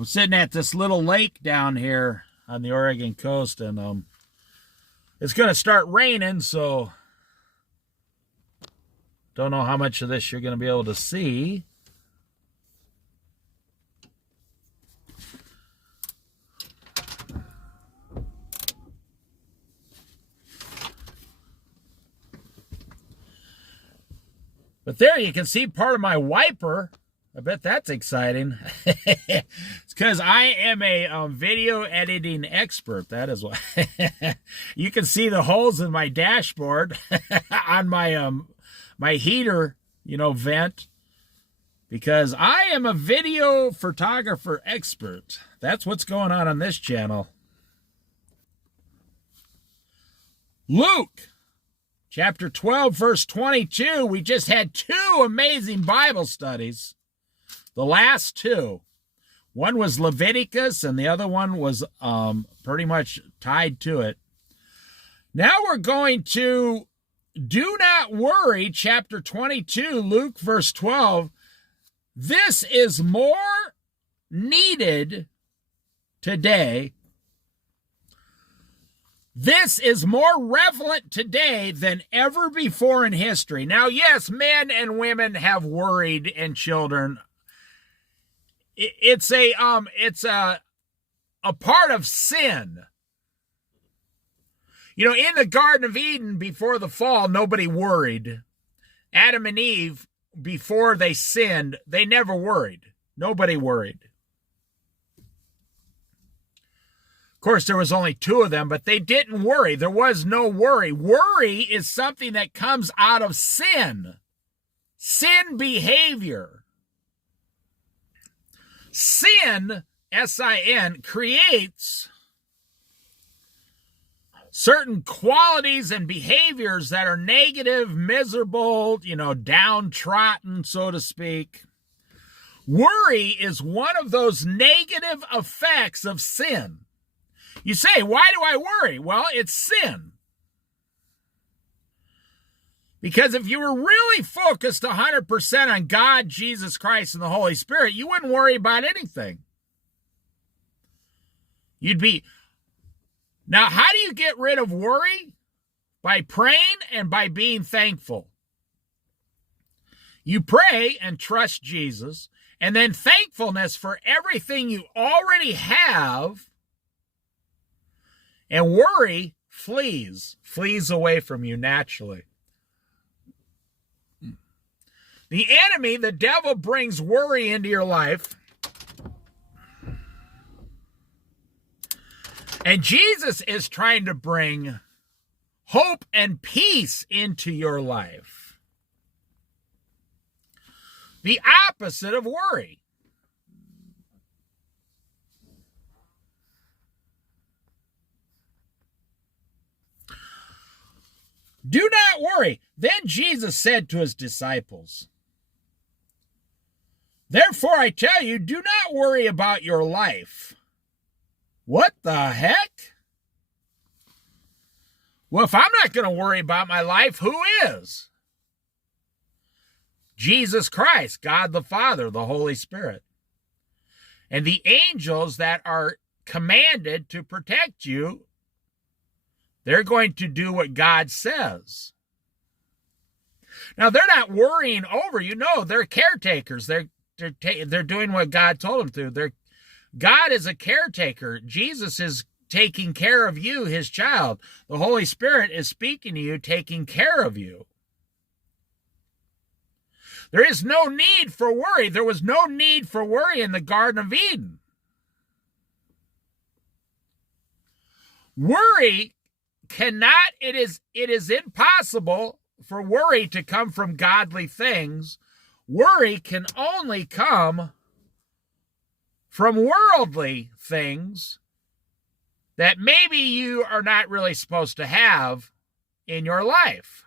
I'm sitting at this little lake down here on the Oregon coast, and it's going to start raining, so don't know how much of this you're going to be able to see. But there you can see part of my wiper. I bet that's exciting. It's because I am a video editing expert. That is why. You can see the holes in my dashboard on my my heater, vent. Because I am a video photographer expert. That's what's going on this channel. Luke. Chapter 12, verse 22, we just had two amazing Bible studies. The last two. One was Leviticus, and the other one was pretty much tied to it. Now we're going to Do Not Worry, chapter 22, Luke, verse 12. This is more needed today. This is more relevant today than ever before in history. Now, yes, men and women have worried, and children. It's a part of sin. In the Garden of Eden before the fall, nobody worried. Adam and Eve, before they sinned, they never worried. Nobody worried. Of course, there was only two of them, but they didn't worry. There was no worry. Worry is something that comes out of sin. Sin behavior. Sin, S-I-N, creates certain qualities and behaviors that are negative, miserable, downtrodden, so to speak. Worry is one of those negative effects of sin. You say, why do I worry? Well, it's sin. Because if you were really focused 100% on God, Jesus Christ, and the Holy Spirit, you wouldn't worry about anything. Now, how do you get rid of worry? By praying and by being thankful. You pray and trust Jesus, and then thankfulness for everything you already have. And worry flees away from you naturally. The enemy, the devil, brings worry into your life. And Jesus is trying to bring hope and peace into your life. The opposite of worry. Do not worry. Then Jesus said to his disciples, therefore I tell you, do not worry about your life. What the heck? Well, if I'm not going to worry about my life, who is? Jesus Christ, God the Father, the Holy Spirit. And the angels that are commanded to protect you, they're going to do what God says. Now, they're not worrying over you. No, they're caretakers. They're doing what God told them to. God is a caretaker. Jesus is taking care of you, his child. The Holy Spirit is speaking to you, taking care of you. There is no need for worry. There was no need for worry in the Garden of Eden. Worry it is impossible for worry to come from godly things. Worry can only come from worldly things that maybe you are not really supposed to have in your life.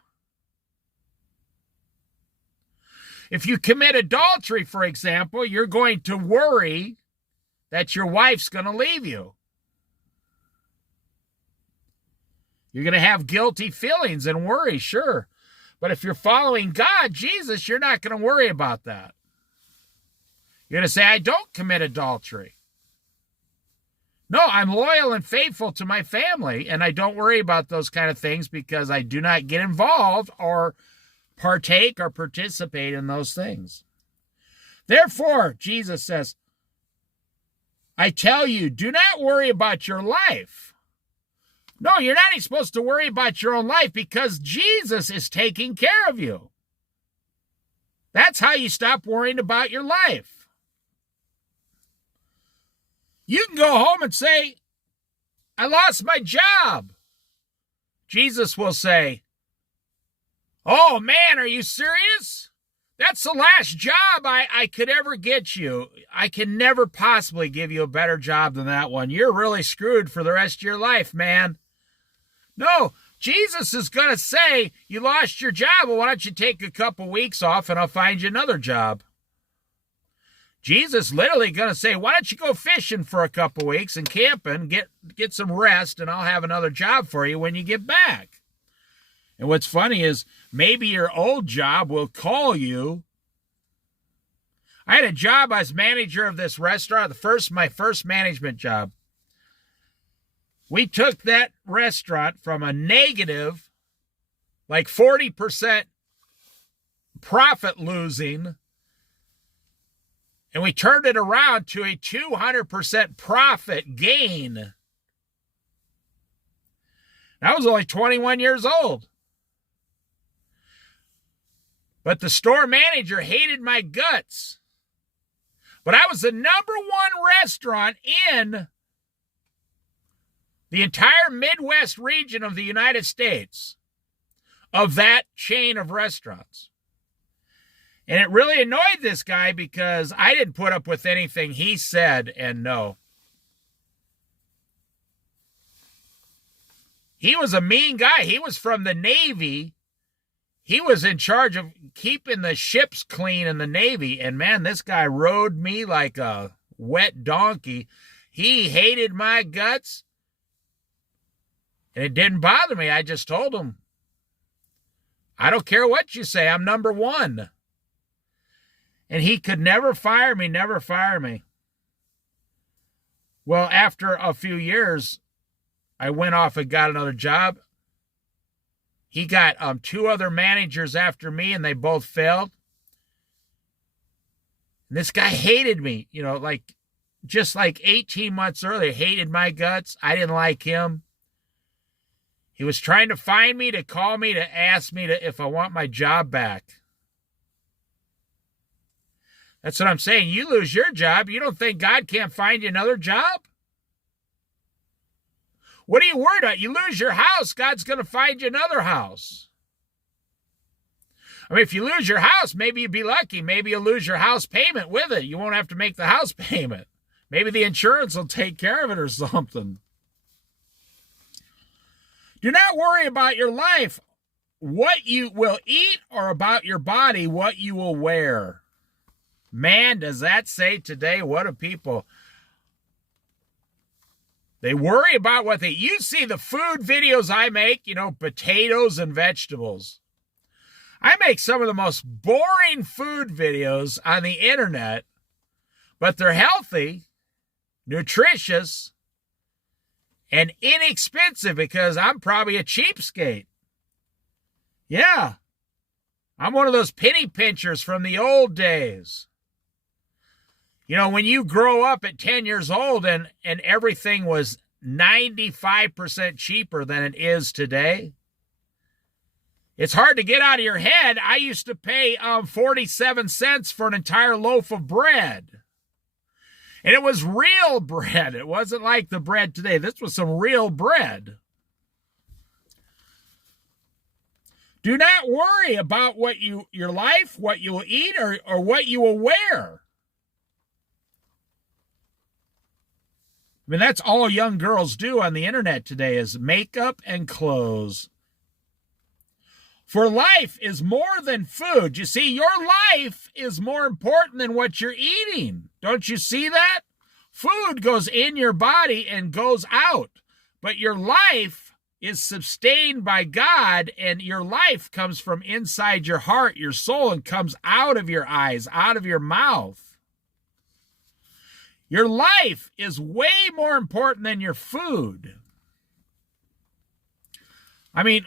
If you commit adultery, for example, you're going to worry that your wife's going to leave you. You're going to have guilty feelings and worry, sure. But if you're following God, Jesus, you're not going to worry about that. You're going to say, I don't commit adultery. No, I'm loyal and faithful to my family, and I don't worry about those kind of things because I do not get involved or partake or participate in those things. Therefore, Jesus says, I tell you, do not worry about your life. No, you're not even supposed to worry about your own life because Jesus is taking care of you. That's how you stop worrying about your life. You can go home and say, I lost my job. Jesus will say, oh man, are you serious? That's the last job I could ever get you. I can never possibly give you a better job than that one. You're really screwed for the rest of your life, man. No, Jesus is going to say, you lost your job. Well, why don't you take a couple weeks off and I'll find you another job? Jesus literally going to say, why don't you go fishing for a couple weeks and camping, get some rest, and I'll have another job for you when you get back. And what's funny is maybe your old job will call you. I had a job as manager of this restaurant, my first management job. We took that restaurant from a negative, like 40% profit losing, and we turned it around to a 200% profit gain. I was only 21 years old. But the store manager hated my guts. But I was the #1 restaurant in the entire Midwest region of the United States of that chain of restaurants. And it really annoyed this guy because I didn't put up with anything he said and no. He was a mean guy. He was from the Navy. He was in charge of keeping the ships clean in the Navy. And man, this guy rode me like a wet donkey. He hated my guts. And it didn't bother me. I just told him, I don't care what you say. I'm #1. And he could never fire me, never fire me. Well, after a few years, I went off and got another job. He got 2 other managers after me, and they both failed. And this guy hated me, just like 18 months earlier, hated my guts. I didn't like him. He was trying to find me, to call me, to ask me if I want my job back. That's what I'm saying. You lose your job, you don't think God can't find you another job? What are you worried about? You lose your house, God's going to find you another house. I mean, if you lose your house, maybe you'd be lucky. Maybe you'll lose your house payment with it. You won't have to make the house payment. Maybe the insurance will take care of it or something. Do not worry about your life, what you will eat, or about your body, what you will wear. Man, does that say today, what do people... They worry about what you see the food videos I make, potatoes and vegetables. I make some of the most boring food videos on the internet, but they're healthy, nutritious, and inexpensive because I'm probably a cheapskate. Yeah, I'm one of those penny pinchers from the old days. When you grow up at 10 years old and everything was 95% cheaper than it is today, it's hard to get out of your head. I used to pay 47 cents for an entire loaf of bread. And it was real bread. It wasn't like the bread today. This was some real bread. Do not worry about your life, what you will eat, or what you will wear. I mean, that's all young girls do on the internet today is makeup and clothes. For life is more than food. You see, your life is more important than what you're eating. Don't you see that? Food goes in your body and goes out. But your life is sustained by God, and your life comes from inside your heart, your soul, and comes out of your eyes, out of your mouth. Your life is way more important than your food. I mean,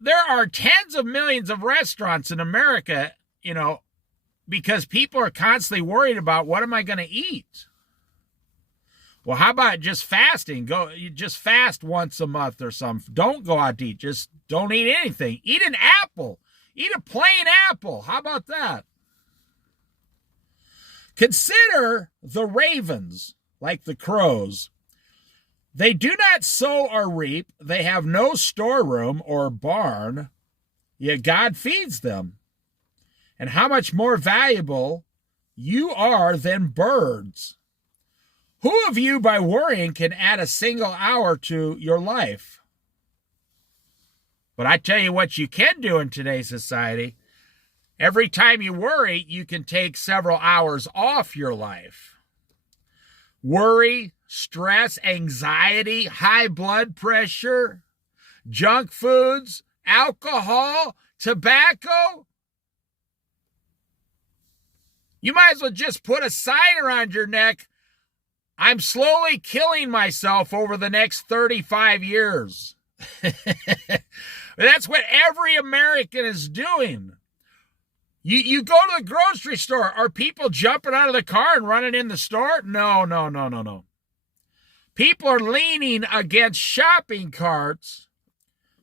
there are tens of millions of restaurants in America, because people are constantly worried about, what am I going to eat? Well, how about just fasting? You just fast once a month or something. Don't go out to eat. Just don't eat anything. Eat an apple. Eat a plain apple. How about that? Consider the ravens, like the crows. They do not sow or reap. They have no storeroom or barn, yet God feeds them. And how much more valuable you are than birds. Who of you, by worrying, can add a single hour to your life? But I tell you what you can do in today's society. Every time you worry, you can take several hours off your life. Worry, stress, anxiety, high blood pressure, junk foods, alcohol, tobacco. You might as well just put a sign around your neck. I'm slowly killing myself over the next 35 years. That's what every American is doing. You go to the grocery store. Are people jumping out of the car and running in the store? No. People are leaning against shopping carts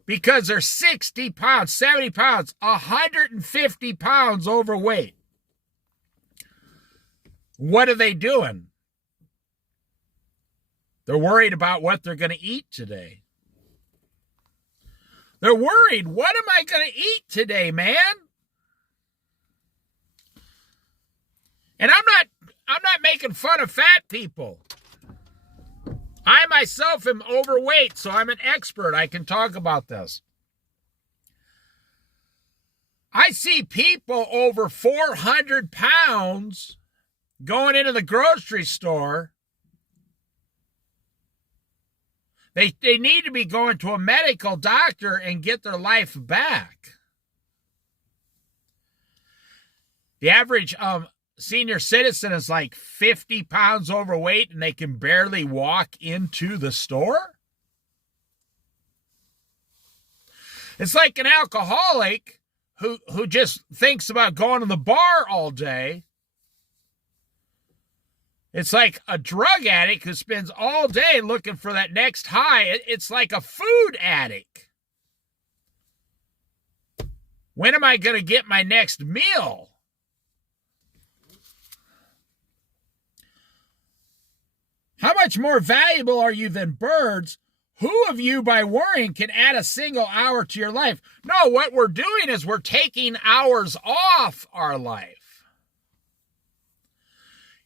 because they're 60 pounds, 70 pounds, 150 pounds overweight. What are they doing? They're worried about what they're going to eat today. They're worried, what am I going to eat today, man? And I'm not making fun of fat people. I myself am overweight, so I'm an expert. I can talk about this. I see people over 400 pounds going into the grocery store. They need to be going to a medical doctor and get their life back. The average senior citizen is like 50 pounds overweight and they can barely walk into the store. It's like an alcoholic who just thinks about going to the bar all day. It's like a drug addict who spends all day looking for that next high. It's like a food addict. When am I going to get my next meal? How much more valuable are you than birds? Who of you, by worrying, can add a single hour to your life? No, what we're doing is we're taking hours off our life.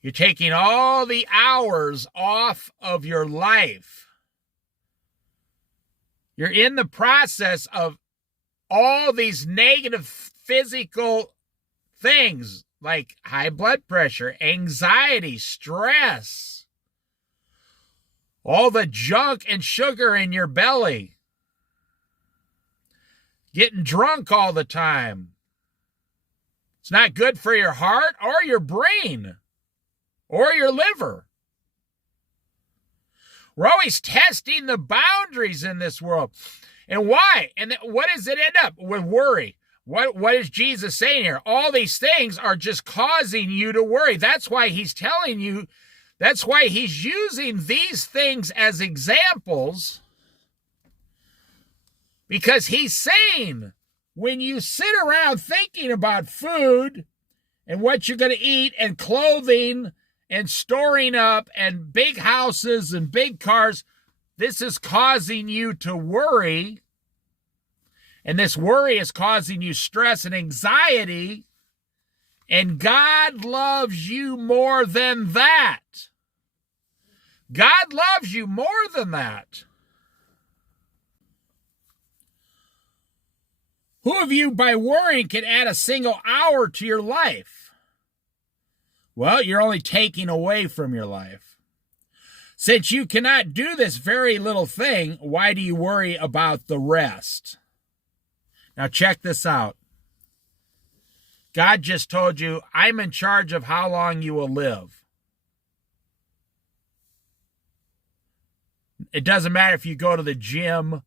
You're taking all the hours off of your life. You're in the process of all these negative physical things like high blood pressure, anxiety, stress, all the junk and sugar in your belly, getting drunk all the time. It's not good for your heart or your brain. Or your liver. We're always testing the boundaries in this world. And why? And what does it end up with? Worry. What is Jesus saying here? All these things are just causing you to worry. That's why he's telling you, that's why he's using these things as examples. Because he's saying, when you sit around thinking about food and what you're going to eat and clothing and storing up and big houses and big cars, this is causing you to worry. And this worry is causing you stress and anxiety. And God loves you more than that. God loves you more than that. Who of you, by worrying, can add a single hour to your life? Well, you're only taking away from your life. Since you cannot do this very little thing, why do you worry about the rest? Now check this out. God just told you, I'm in charge of how long you will live. it doesn't matter if you go to the gym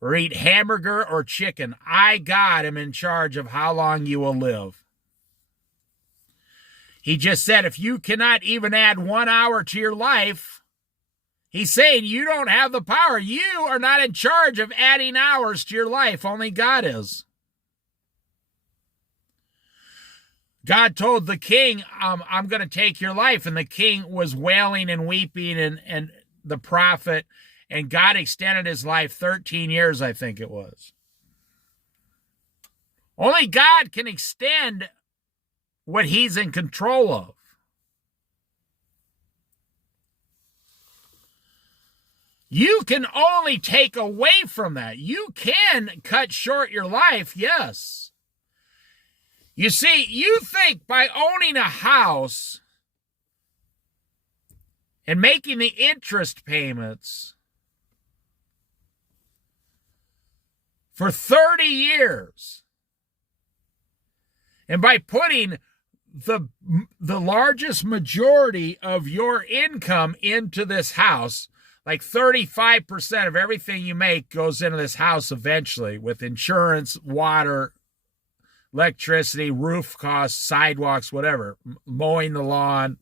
or eat hamburger or chicken. I, God, am in charge of how long you will live. He just said if you cannot even add 1 hour to your life, he's saying you don't have the power. You are not in charge of adding hours to your life. Only God is. God told the king, I'm going to take your life. And the king was wailing and weeping, and the prophet, and God extended his life 13 years, I think it was. Only God can extend what he's in control of. You can only take away from that. You can cut short your life, yes. You see, you think by owning a house and making the interest payments for 30 years, and by putting the largest majority of your income into this house, like 35% of everything you make goes into this house eventually, with insurance, water, electricity, roof costs, sidewalks, whatever, mowing the lawn,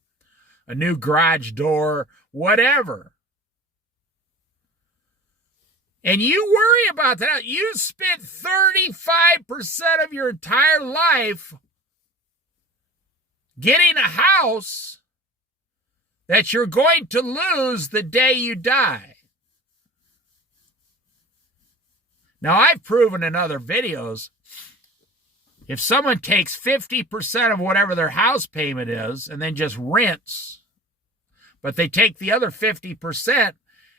a new garage door, whatever. And you worry about that. You spent 35% of your entire life getting a house that you're going to lose the day you die. Now, I've proven in other videos, if someone takes 50% of whatever their house payment is and then just rents, but they take the other 50%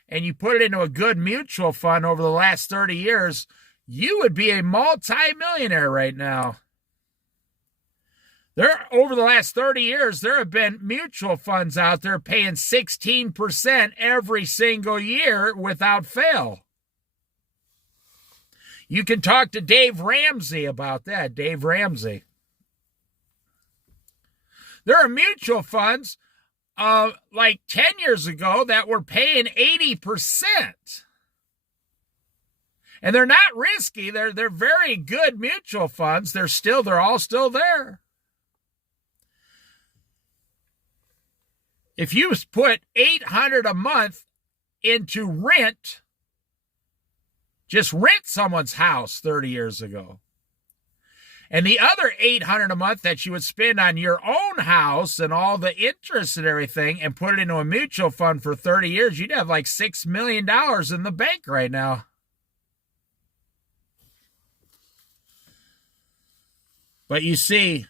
and you put it into a good mutual fund over the last 30 years, you would be a multi-millionaire right now. Over the last 30 years, there have been mutual funds out there paying 16% every single year without fail. You can talk to Dave Ramsey about that. Dave Ramsey. There are mutual funds like 10 years ago that were paying 80%. And they're not risky. They're very good mutual funds. They're all still there. If you put $800 a month into rent, just rent someone's house 30 years ago, and the other $800 a month that you would spend on your own house and all the interest and everything and put it into a mutual fund for 30 years, you'd have like $6 million in the bank right now. But you see,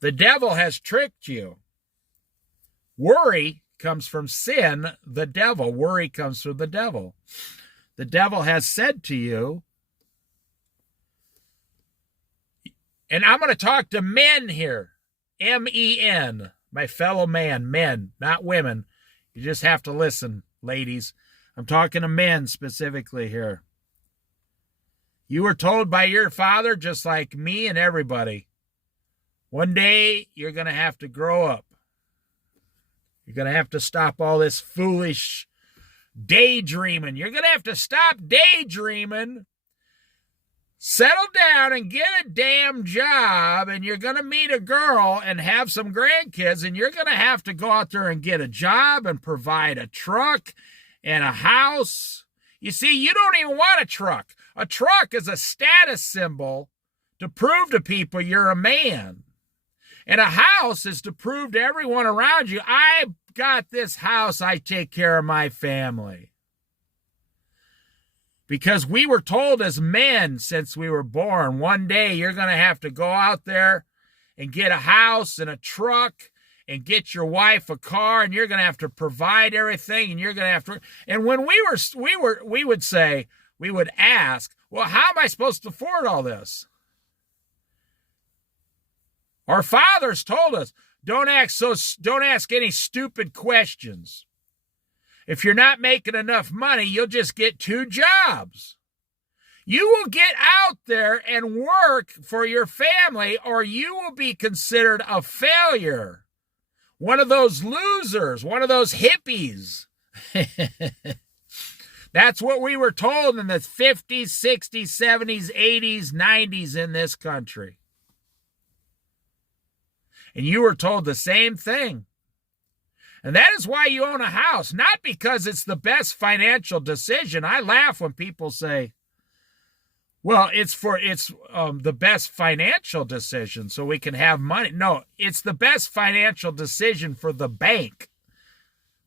the devil has tricked you. Worry comes from sin, the devil. Worry comes from the devil. The devil has said to you, and I'm going to talk to men here, M-E-N, my fellow man, men, not women. You just have to listen, ladies. I'm talking to men specifically here. You were told by your father, just like me and everybody, one day you're going to have to grow up. You're going to have to stop all this foolish daydreaming. You're going to have to stop daydreaming, settle down and get a damn job, and you're going to meet a girl and have some grandkids, and you're going to have to go out there and get a job and provide a truck and a house. You see, you don't even want a truck. A truck is a status symbol to prove to people you're a man. And a house is to prove to everyone around you, I got this house, I take care of my family. Because we were told as men since we were born, one day you're going to have to go out there and get a house and a truck and get your wife a car, and you're going to have to provide everything, and you're going to have to. And when we would ask, well, how am I supposed to afford all this? Our fathers told us, don't ask any stupid questions. If you're not making enough money, you'll just get 2 jobs. You will get out there and work for your family, or you will be considered a failure. One of those losers, one of those hippies That's what we were told in the 50s, 60s, 70s, 80s, 90s in this country. And you were told the same thing. And that is why you own a house, not because it's the best financial decision. I laugh when people say, well, it's the best financial decision so we can have money. No, it's the best financial decision for the bank,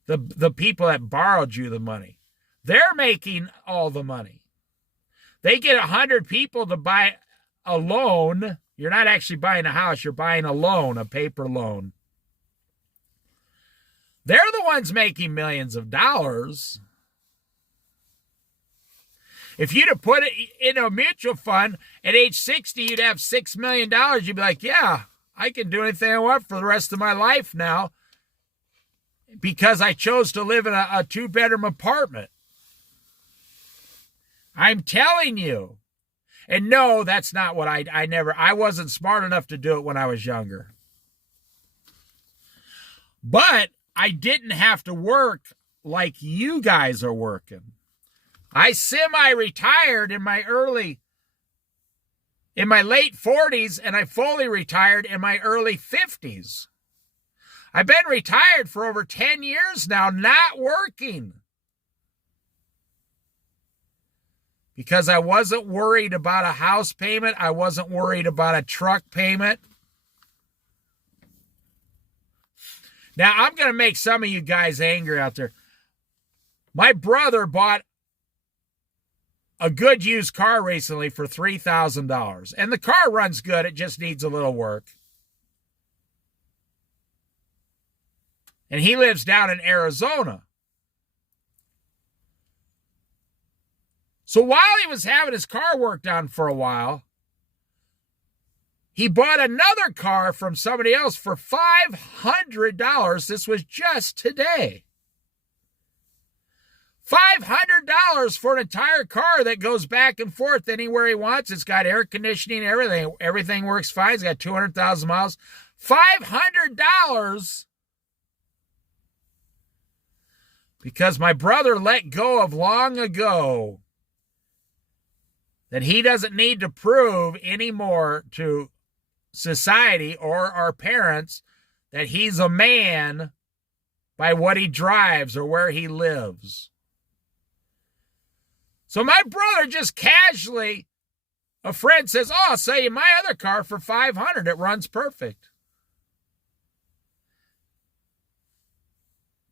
the people that borrowed you the money. They're making all the money. They get 100 people to buy a loan. You're not actually buying a house. You're buying a loan, a paper loan. They're the ones making millions of dollars. If you'd have put it in a mutual fund at age 60, you'd have $6 million. You'd be like, yeah, I can do anything I want for the rest of my life now because I chose to live in a two-bedroom apartment. I'm telling you. And no, that's not what I wasn't smart enough to do it when I was younger. But I didn't have to work like you guys are working. I semi-retired in my late 40s, and I fully retired in my early 50s. I've been retired for over 10 years now, not working. Because I wasn't worried about a house payment. I wasn't worried about a truck payment. Now, I'm going to make some of you guys angry out there. My brother bought a good used car recently for $3,000. And the car runs good. It just needs a little work. And he lives down in Arizona. So while he was having his car worked on for a while, he bought another car from somebody else for $500. This was just today. $500 for an entire car that goes back and forth anywhere he wants. It's got air conditioning, everything. Everything works fine. It's got 200,000 miles. $500 because my brother let go of long ago that he doesn't need to prove anymore to society or our parents that he's a man by what he drives or where he lives. So my brother just casually, a friend says, oh, I'll sell you my other car for $500. It runs perfect.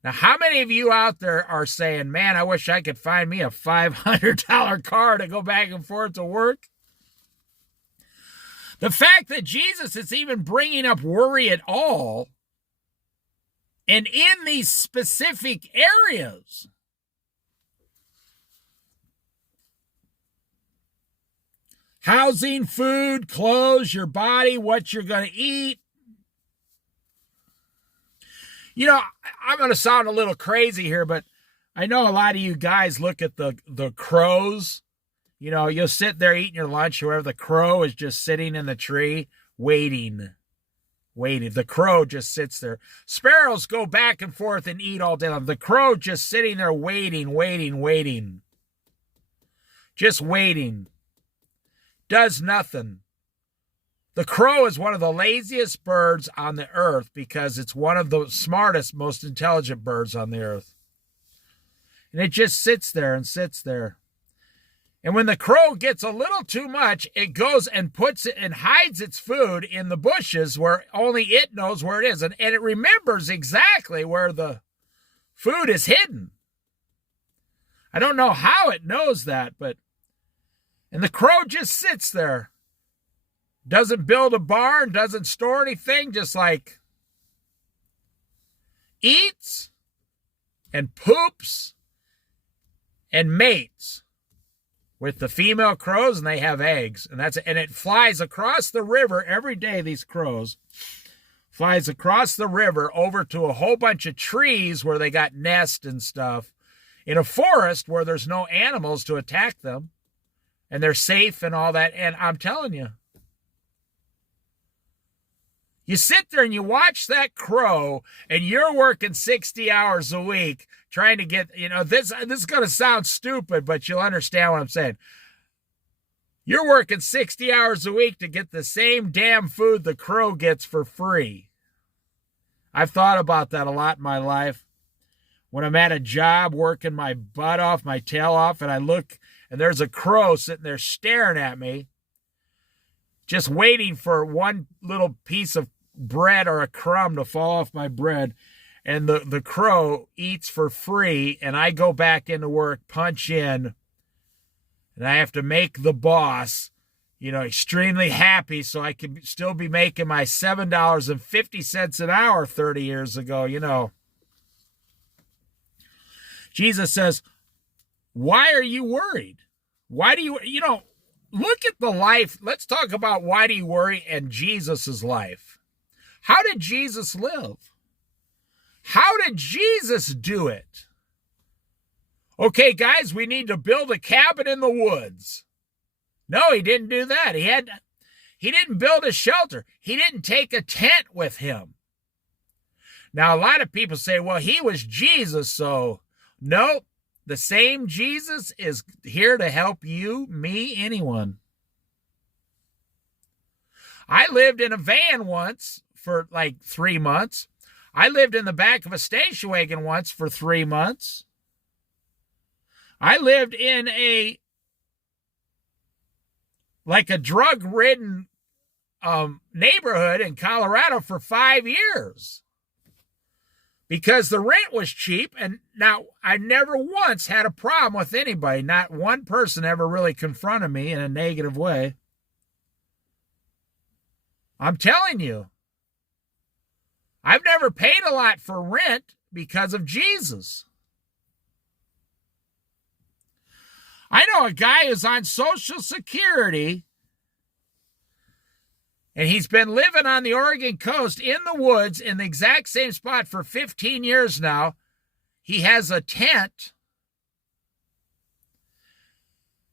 Now, how many of you out there are saying, man, I wish I could find me a $500 car to go back and forth to work? The fact that Jesus is even bringing up worry at all, and in these specific areas, housing, food, clothes, your body, what you're going to eat. You know, I'm going to sound a little crazy here, but I know a lot of you guys look at the crows. You know, you'll sit there eating your lunch, wherever the crow is just sitting in the tree, waiting. The crow just sits there. Sparrows go back and forth and eat all day long. The crow just sitting there waiting. Just waiting. Does nothing. The crow is one of the laziest birds on the earth because it's one of the smartest, most intelligent birds on the earth. And it just sits there and sits there. And when the crow gets a little too much, it goes and puts it and hides its food in the bushes where only it knows where it is. And it remembers exactly where the food is hidden. I don't know how it knows that, and the crow just sits there. Doesn't build a barn, doesn't store anything, just like eats and poops and mates with the female crows, and they have eggs. And it flies across the river every day. These crows flies across the river over to a whole bunch of trees where they got nests and stuff in a forest where there's no animals to attack them. And they're safe and all that. And I'm telling you, You sit there and you watch that crow, and you're working 60 hours a week trying to get, this is going to sound stupid, but you'll understand what I'm saying. You're working 60 hours a week to get the same damn food the crow gets for free. I've thought about that a lot in my life. When I'm at a job working my butt off, my tail off, and I look and there's a crow sitting there staring at me, just waiting for one little piece of bread or a crumb to fall off my bread, and the crow eats for free, and I go back into work, punch in, and I have to make the boss, extremely happy so I can still be making my $7.50 an hour 30 years ago, Jesus says, why are you worried? Why do you, look at the life. Let's talk about why do you worry and Jesus's life. How did Jesus live? How did Jesus do it? Okay, guys, we need to build a cabin in the woods. No, he didn't do that. He didn't build a shelter. He didn't take a tent with him. Now, a lot of people say, well, he was Jesus, so no, the same Jesus is here to help you, me, anyone. I lived in a van once for like 3 months. I lived in the back of a station wagon once for 3 months. I lived in a drug-ridden neighborhood in Colorado for 5 years because the rent was cheap. And now I never once had a problem with anybody. Not one person ever really confronted me in a negative way. I'm telling you, I've never paid a lot for rent because of Jesus. I know a guy who's on Social Security, and he's been living on the Oregon coast in the woods in the exact same spot for 15 years now. He has a tent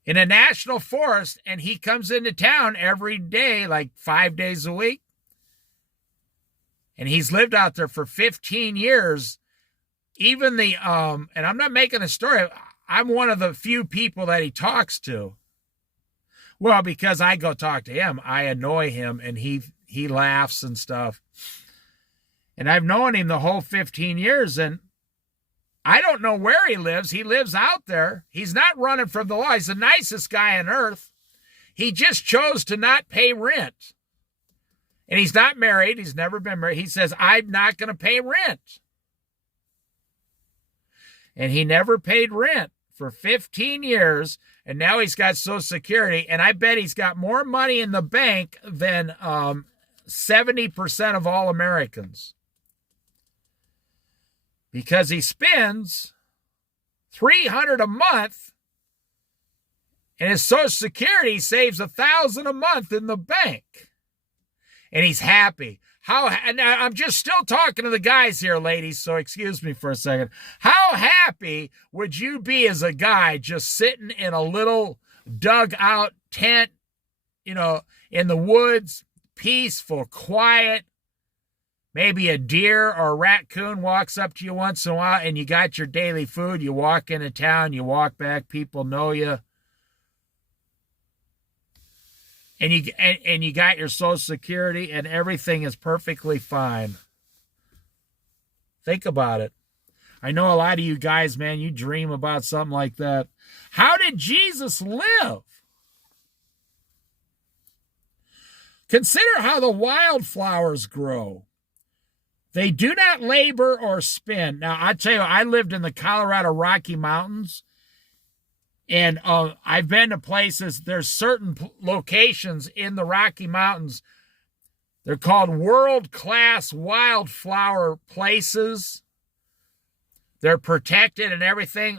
in a national forest, and he comes into town every day, like 5 days a week. And he's lived out there for 15 years. Even and I'm not making a story, I'm one of the few people that he talks to. Well, because I go talk to him, I annoy him, and he laughs and stuff. And I've known him the whole 15 years, and I don't know where he lives. He lives out there. He's not running from the law. He's the nicest guy on earth. He just chose to not pay rent. And he's not married. He's never been married. He says, I'm not going to pay rent. And he never paid rent for 15 years. And now he's got Social Security. And I bet he's got more money in the bank than 70% of all Americans. Because he spends $300 a month. And his Social Security saves $1,000 a month in the bank. And he's happy. And I'm just still talking to the guys here, ladies, so excuse me for a second. How happy would you be as a guy just sitting in a little dug-out tent, in the woods, peaceful, quiet? Maybe a deer or a raccoon walks up to you once in a while, and you got your daily food. You walk into town, you walk back, people know you. And you got your Social Security, and everything is perfectly fine. Think about it. I know a lot of you guys, man, you dream about something like that. How did Jesus live? Consider how the wildflowers grow. They do not labor or spin. Now, I tell you, I lived in the Colorado Rocky Mountains. And I've been to places, there's certain locations in the Rocky Mountains. They're called world-class wildflower places. They're protected and everything,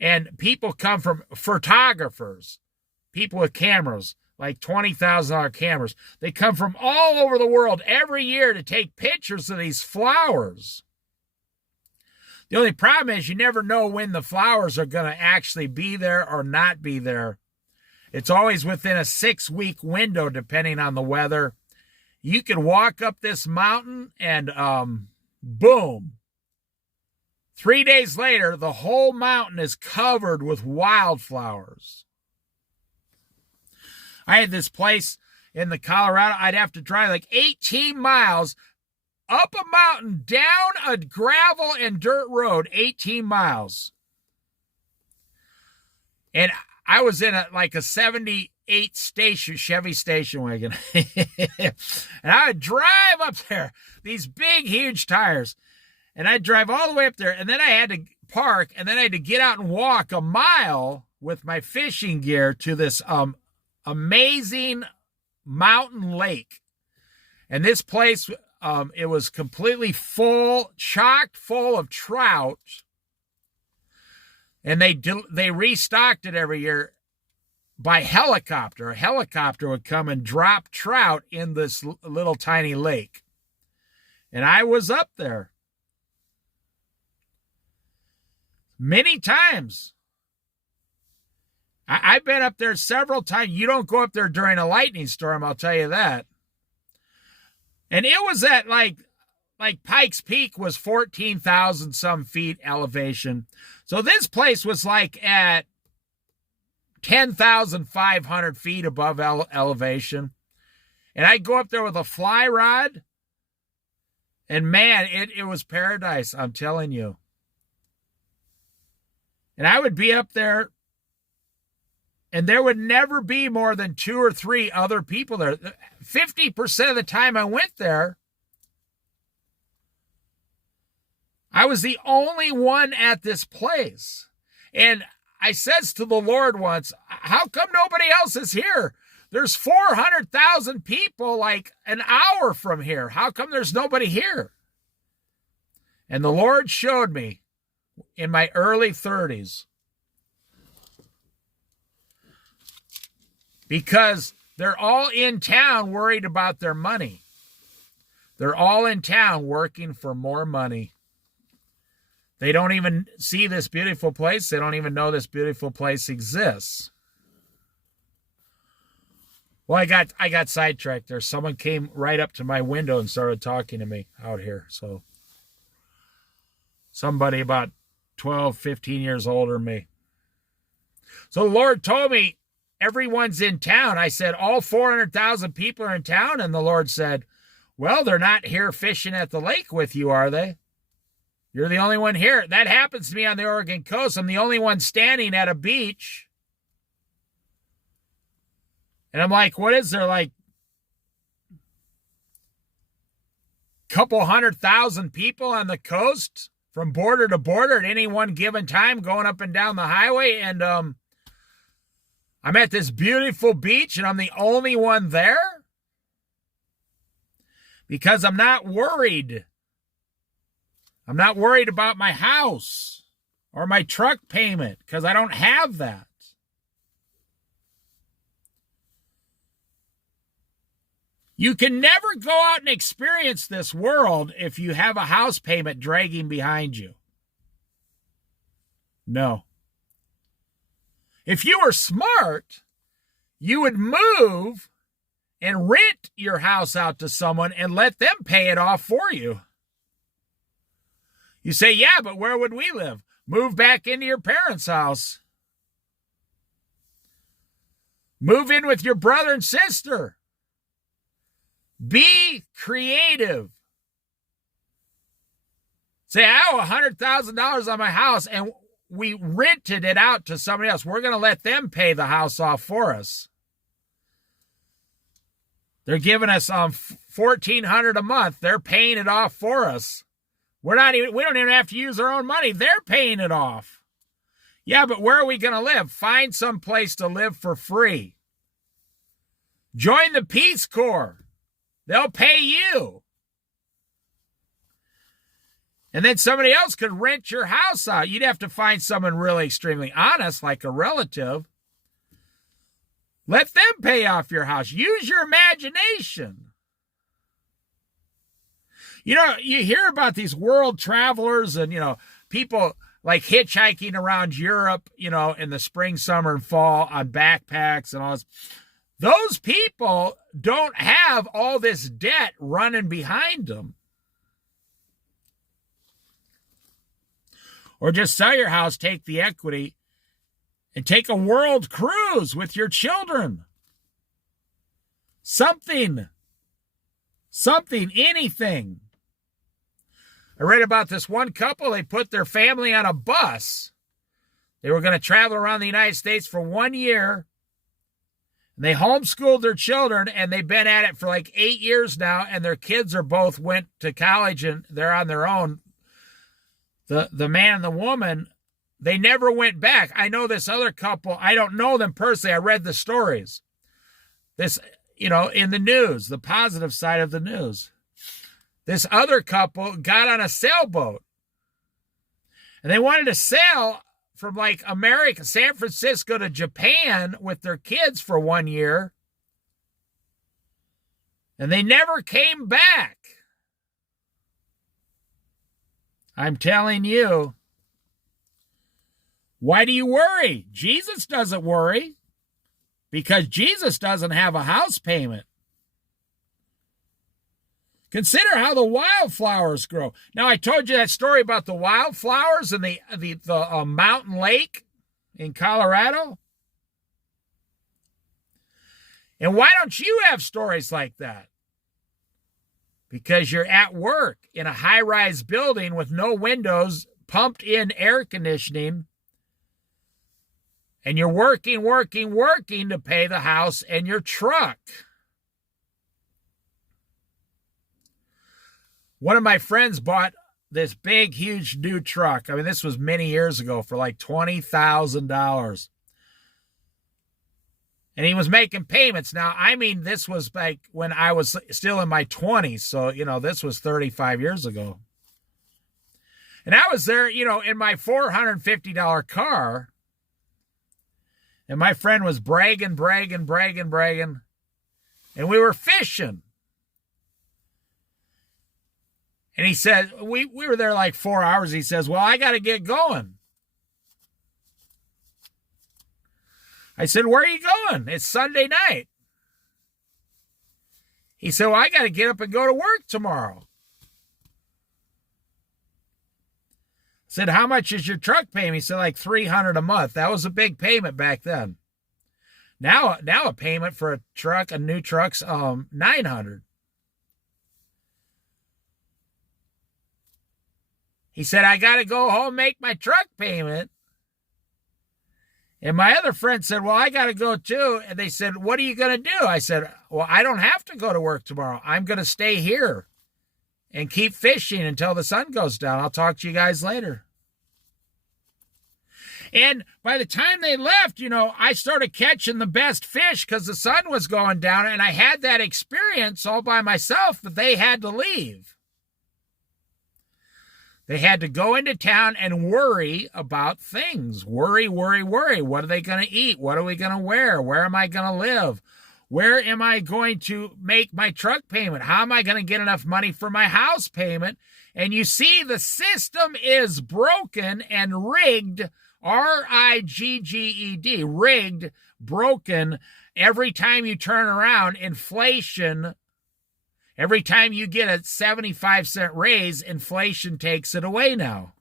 and people come from photographers, people with cameras, like $20,000 cameras. They come from all over the world every year to take pictures of these flowers. The only problem is you never know when the flowers are going to actually be there or not be there. It's always within a 6-week window, depending on the weather. You can walk up this mountain and boom. 3 days later, the whole mountain is covered with wildflowers. I had this place in the Colorado. I'd have to drive like 18 miles up a mountain, down a gravel and dirt road, 18 miles. And I was in a 78 Chevy station wagon. And I would drive up there, these big, huge tires. And I'd drive all the way up there. And then I had to park. And then I had to get out and walk a mile with my fishing gear to this amazing mountain lake. And this place, it was completely full, chock full of trout. And they restocked it every year by helicopter. A helicopter would come and drop trout in this little tiny lake. And I was up there many times. I've been up there several times. You don't go up there during a lightning storm, I'll tell you that. And it was at like Pikes Peak was 14,000 some feet elevation. So this place was like at 10,500 feet above elevation. And I'd go up there with a fly rod. And man, it was paradise, I'm telling you. And I would be up there, and there would never be more than 2 or 3 other people there. 50% of the time I went there, I was the only one at this place. And I says to the Lord once, how come nobody else is here? There's 400,000 people like an hour from here. How come there's nobody here? And the Lord showed me in my early 30s. Because they're all in town worried about their money. They're all in town working for more money. They don't even see this beautiful place. They don't even know this beautiful place exists. Well, I got sidetracked there. Someone came right up to my window and started talking to me out here. So somebody about 12, 15 years older than me. So the Lord told me, everyone's in town. I said, all 400,000 people are in town. And the Lord said, well, they're not here fishing at the lake with you, are they? You're the only one here. That happens to me on the Oregon coast. I'm the only one standing at a beach. And I'm like, what is there, like a couple 100,000 people on the coast from border to border at any one given time going up and down the highway? And I'm at this beautiful beach and I'm the only one there? Because I'm not worried. I'm not worried about my house or my truck payment because I don't have that. You can never go out and experience this world if you have a house payment dragging behind you. No. If you were smart, you would move and rent your house out to someone and let them pay it off for you. You say, yeah, but where would we live? Move back into your parents' house. Move in with your brother and sister. Be creative. Say, I owe $100,000 on my house and we rented it out to somebody else. We're going to let them pay the house off for us. They're giving us $1,400 a month. They're paying it off for us. We don't even have to use our own money. They're paying it off. Yeah, but where are we going to live? Find some place to live for free. Join the Peace Corps. They'll pay you. And then somebody else could rent your house out. You'd have to find someone really extremely honest, like a relative. Let them pay off your house. Use your imagination. You know, you hear about these world travelers and, people like hitchhiking around Europe, in the spring, summer, and fall on backpacks and all this. Those people don't have all this debt running behind them. Or just sell your house, take the equity, and take a world cruise with your children. Something, anything. I read about this one couple. They put their family on a bus. They were going to travel around the United States for 1 year. They homeschooled their children, and they've been at it for like 8 years now, and their kids are both went to college, and they're on their own. The man and the woman, they never went back. I know this other couple. I don't know them personally. I read the stories. This, in the news, the positive side of the news. This other couple got on a sailboat, and they wanted to sail from like America, San Francisco to Japan with their kids for 1 year. And they never came back. I'm telling you. Why do you worry? Jesus doesn't worry because Jesus doesn't have a house payment. Consider how the wildflowers grow. Now, I told you that story about the wildflowers and the mountain lake in Colorado. And why don't you have stories like that? Because you're at work in a high-rise building with no windows, pumped-in air conditioning, and you're working to pay the house and your truck. One of my friends bought this big, huge new truck. I mean, this was many years ago for like $20,000. And he was making payments. Now, I mean, this was like when I was still in my 20s. So, this was 35 years ago. And I was there, in my $450 car. And my friend was bragging. And we were fishing. And he said, we were there like 4 hours. He says, well, I got to get going. I said, where are you going? It's Sunday night. He said, well, I got to get up and go to work tomorrow. I said, how much is your truck payment? He said, like $300 a month. That was a big payment back then. Now a payment for a new truck's $900. He said, I got to go home, make my truck payment. And my other friend said, well, I got to go too. And they said, what are you going to do? I said, well, I don't have to go to work tomorrow. I'm going to stay here and keep fishing until the sun goes down. I'll talk to you guys later. And by the time they left, I started catching the best fish because the sun was going down. And I had that experience all by myself, but they had to leave. They had to go into town and worry about things. Worry. What are they going to eat? What are we going to wear? Where am I going to live? Where am I going to make my truck payment? How am I going to get enough money for my house payment? And you see, the system is broken and rigged, R-I-G-G-E-D, rigged, broken. Every time you turn around, inflation. Every time you get a 75-cent raise, inflation takes it away now.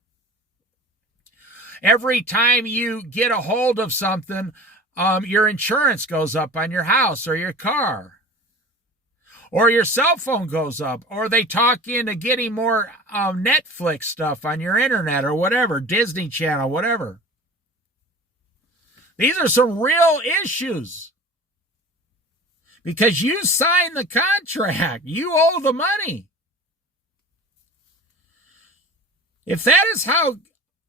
Every time you get a hold of something, your insurance goes up on your house or your car. Or your cell phone goes up. Or they talk you into getting more Netflix stuff on your internet or whatever, Disney Channel, whatever. These are some real issues. Because you signed the contract. You owe the money. If that is how,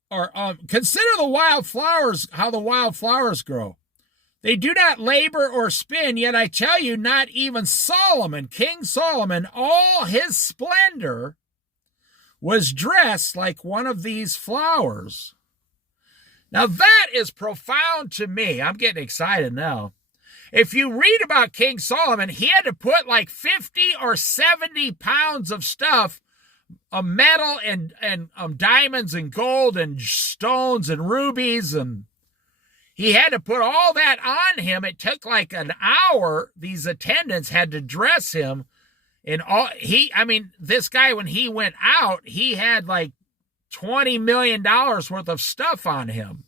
or consider the wildflowers, how the wildflowers grow. They do not labor or spin, yet I tell you, not even Solomon, King Solomon, all his splendor was dressed like one of these flowers. Now that is profound to me. I'm getting excited now. If you read about King Solomon, he had to put like 50 or 70 pounds of stuff, metal and diamonds and gold and stones and rubies, and He had to put all that on him. It took like an hour. These attendants had to dress him. And this guy, when he went out, he had like $20 million worth of stuff on him.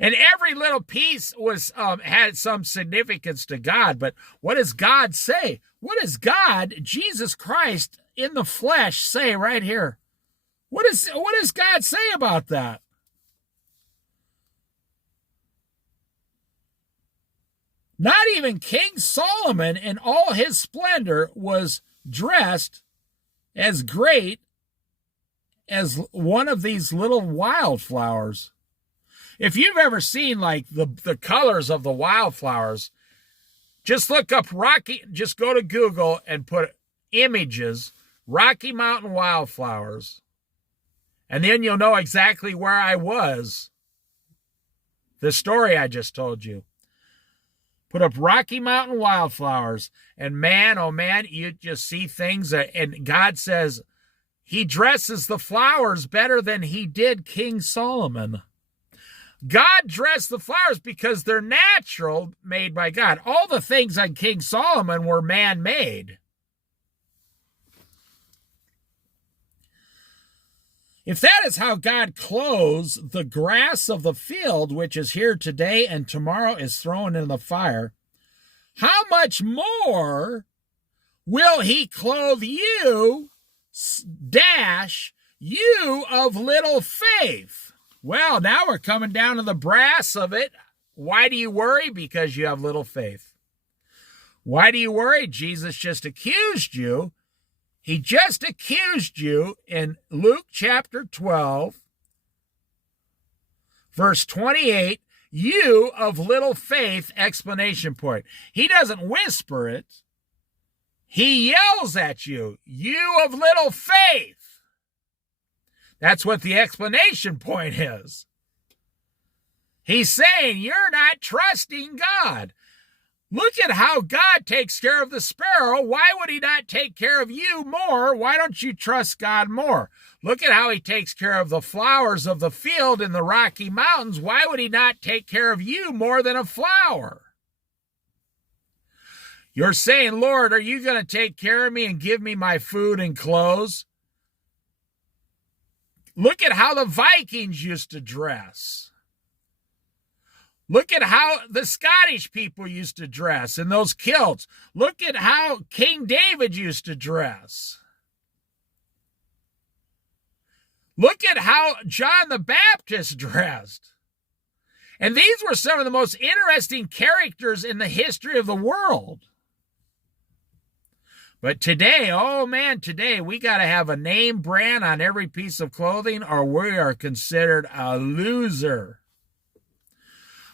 And every little piece was had some significance to God. But what does God say? What does God, Jesus Christ in the flesh, say right here? What does God say about that? Not even King Solomon in all his splendor was dressed as great as one of these little wildflowers. If you've ever seen like the colors of the wildflowers, just look up just go to Google and put images, Rocky Mountain wildflowers, and then you'll know exactly where I was. The story I just told you. Put up Rocky Mountain wildflowers, and man, oh man, you just see things. And God says he dresses the flowers better than he did King Solomon. God dressed the flowers because they're natural, made by God. All the things on King Solomon were man-made. If that is how God clothes the grass of the field, which is here today and tomorrow is thrown in the fire, how much more will he clothe you, you of little faith? Well, now we're coming down to the brass of it. Why do you worry? Because you have little faith. Why do you worry? Jesus just accused you. He just accused you in Luke chapter 12, verse 28, you of little faith, exclamation point. He doesn't whisper it. He yells at you, you of little faith. That's what the explanation point is. He's saying you're not trusting God. Look at how God takes care of the sparrow. Why would he not take care of you more? Why don't you trust God more? Look at how he takes care of the flowers of the field in the Rocky Mountains. Why would he not take care of you more than a flower? You're saying, Lord, are you going to take care of me and give me my food and clothes? Look at how the Vikings used to dress. Look at how the Scottish people used to dress in those kilts. Look at how King David used to dress. Look at how John the Baptist dressed. And these were some of the most interesting characters in the history of the world. But today, oh man, today we got to have a name brand on every piece of clothing or we are considered a loser.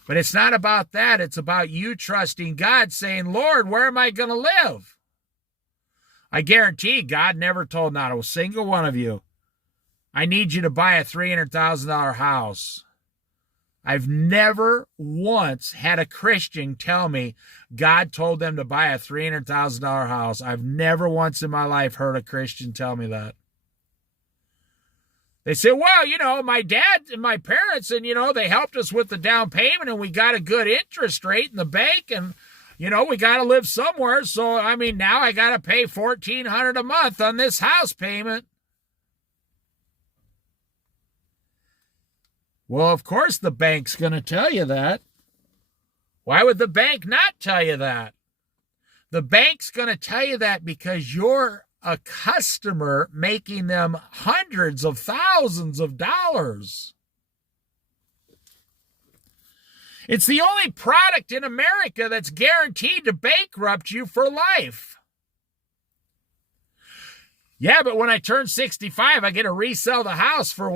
But it's not about that. It's about you trusting God, saying, Lord, where am I going to live? I guarantee God never told not a single one of you, I need you to buy a $300,000 house. I've never once had a Christian tell me God told them to buy a $300,000 house. I've never once in my life heard a Christian tell me that. They say, well, my dad and my parents, and, they helped us with the down payment and we got a good interest rate in the bank and, we got to live somewhere. So, now I got to pay $1,400 a month on this house payment. Well, of course the bank's going to tell you that. Why would the bank not tell you that? The bank's going to tell you that because you're a customer making them hundreds of thousands of dollars. It's the only product in America that's guaranteed to bankrupt you for life. Yeah, but when I turn 65, I get to resell the house for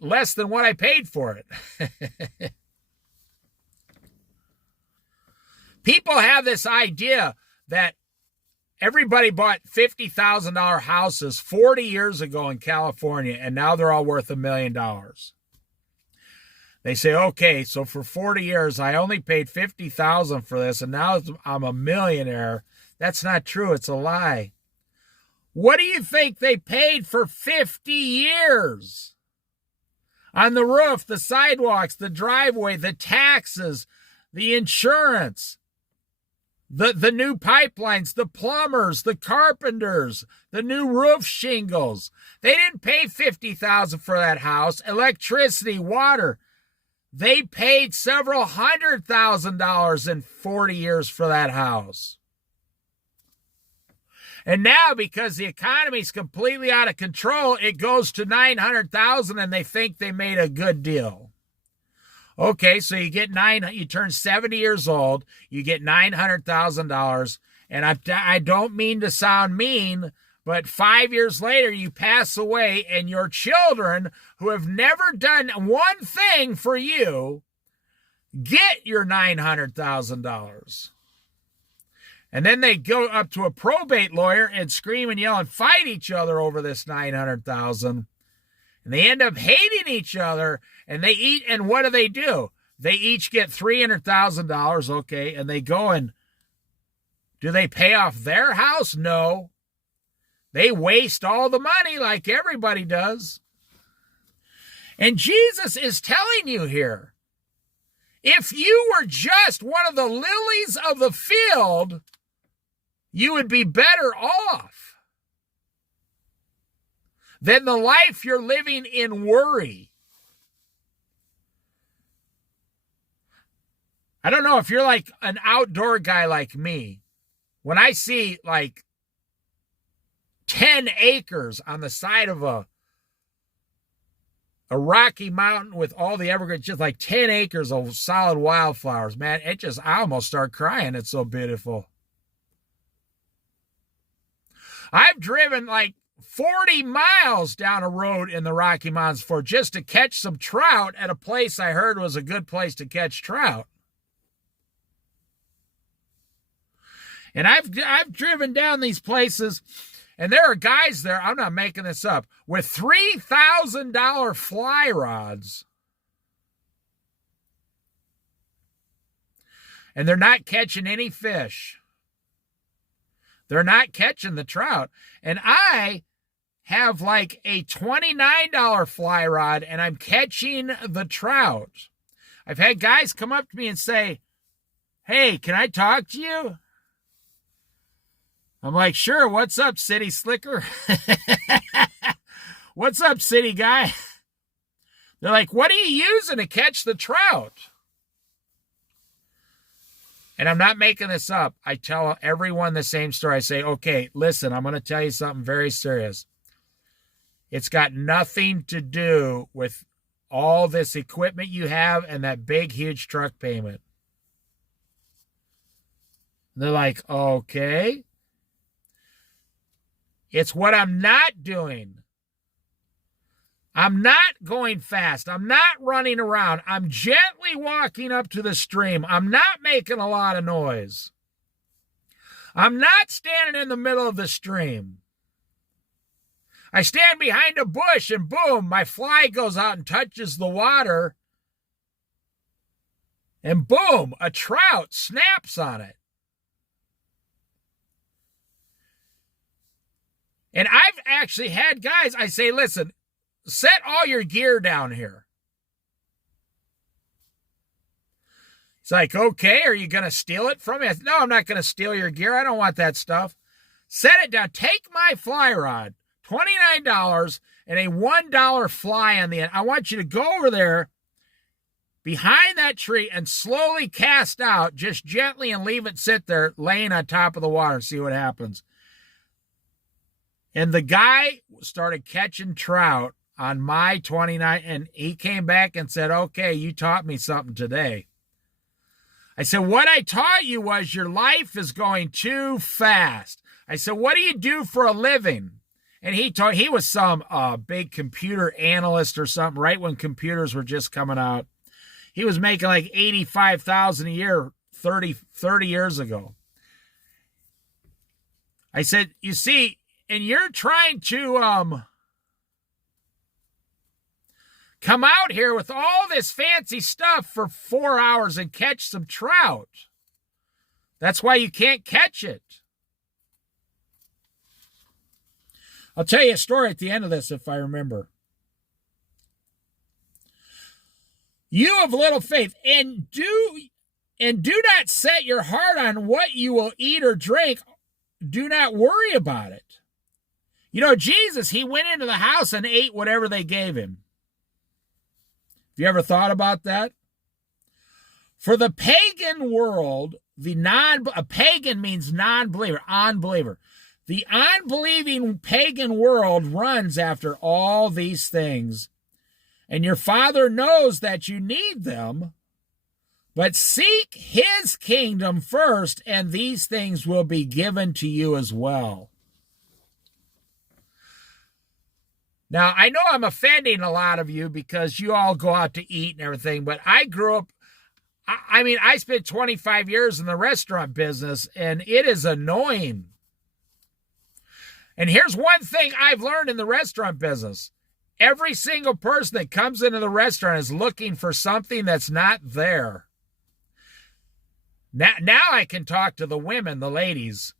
less than what I paid for it. People have this idea that everybody bought $50,000 houses 40 years ago in California, and now they're all worth $1 million. They say, okay, so for 40 years, I only paid $50,000 for this, and now I'm a millionaire. That's not true. It's a lie. What do you think they paid for 50 years? On the roof, the sidewalks, the driveway, the taxes, the insurance, the new pipelines, the plumbers, the carpenters, the new roof shingles. They didn't pay $50,000 for that house. Electricity, water. They paid several $100,000 in 40 years for that house. And now, because the economy's completely out of control, it goes to $900,000 and they think they made a good deal. Okay, so you turn 70 years old, you get $900,000, and I don't mean to sound mean, but 5 years later you pass away and your children, who have never done one thing for you, get your $900,000. And then they go up to a probate lawyer and scream and yell and fight each other over this $900,000. And they end up hating each other, and and what do? They each get $300,000, okay, and they go and, do they pay off their house? No. They waste all the money like everybody does. And Jesus is telling you here, if you were just one of the lilies of the field, you would be better off than the life you're living in worry. I don't know if you're like an outdoor guy like me. When I see like 10 acres on the side of a rocky mountain with all the evergreens, just like 10 acres of solid wildflowers, man, I almost start crying. It's so beautiful. I've driven like 40 miles down a road in the Rocky Mountains just to catch some trout at a place I heard was a good place to catch trout. And I've driven down these places, and there are guys there, I'm not making this up, with $3,000 fly rods. And they're not catching any fish. They're not catching the trout. And I have like a $29 fly rod, and I'm catching the trout. I've had guys come up to me and say, "Hey, can I talk to you?" I'm like, "Sure, what's up, city slicker?" "What's up, city guy?" They're like, "What are you using to catch the trout?" And I'm not making this up. I tell everyone the same story. I say, "Okay, listen, I'm going to tell you something very serious. It's got nothing to do with all this equipment you have and that big, huge truck payment." And they're like, "Okay." It's what I'm not doing. I'm not going fast. I'm not running around. I'm gently walking up to the stream. I'm not making a lot of noise. I'm not standing in the middle of the stream. I stand behind a bush and boom, my fly goes out and touches the water. And boom, a trout snaps on it. And I've actually had guys, I say, "Listen, set all your gear down here." It's like, "Okay, are you going to steal it from me?" I said, "No, I'm not going to steal your gear. I don't want that stuff. Set it down. Take my fly rod, $29, and a $1 fly on the end. I want you to go over there behind that tree and slowly cast out, just gently, and leave it sit there laying on top of the water and see what happens." And the guy started catching trout on my 29, and he came back and said, "Okay, you taught me something today." I said, "What I taught you was your life is going too fast." I said, "What do you do for a living?" And he was some big computer analyst or something, right when computers were just coming out. He was making like $85,000 a year 30 years ago. I said, "You see, and you're trying to come out here with all this fancy stuff for 4 hours and catch some trout. That's why you can't catch it." I'll tell you a story at the end of this if I remember. You of little faith, and do not set your heart on what you will eat or drink. Do not worry about it. You know, Jesus, he went into the house and ate whatever they gave him. Have you ever thought about that? For the pagan world, a pagan means non-believer, unbeliever. The unbelieving pagan world runs after all these things, and your Father knows that you need them, but seek his kingdom first, and these things will be given to you as well. Now, I know I'm offending a lot of you because you all go out to eat and everything, but I grew up, I spent 25 years in the restaurant business, and it is annoying. And here's one thing I've learned in the restaurant business. Every single person that comes into the restaurant is looking for something that's not there. Now I can talk to the women, the ladies.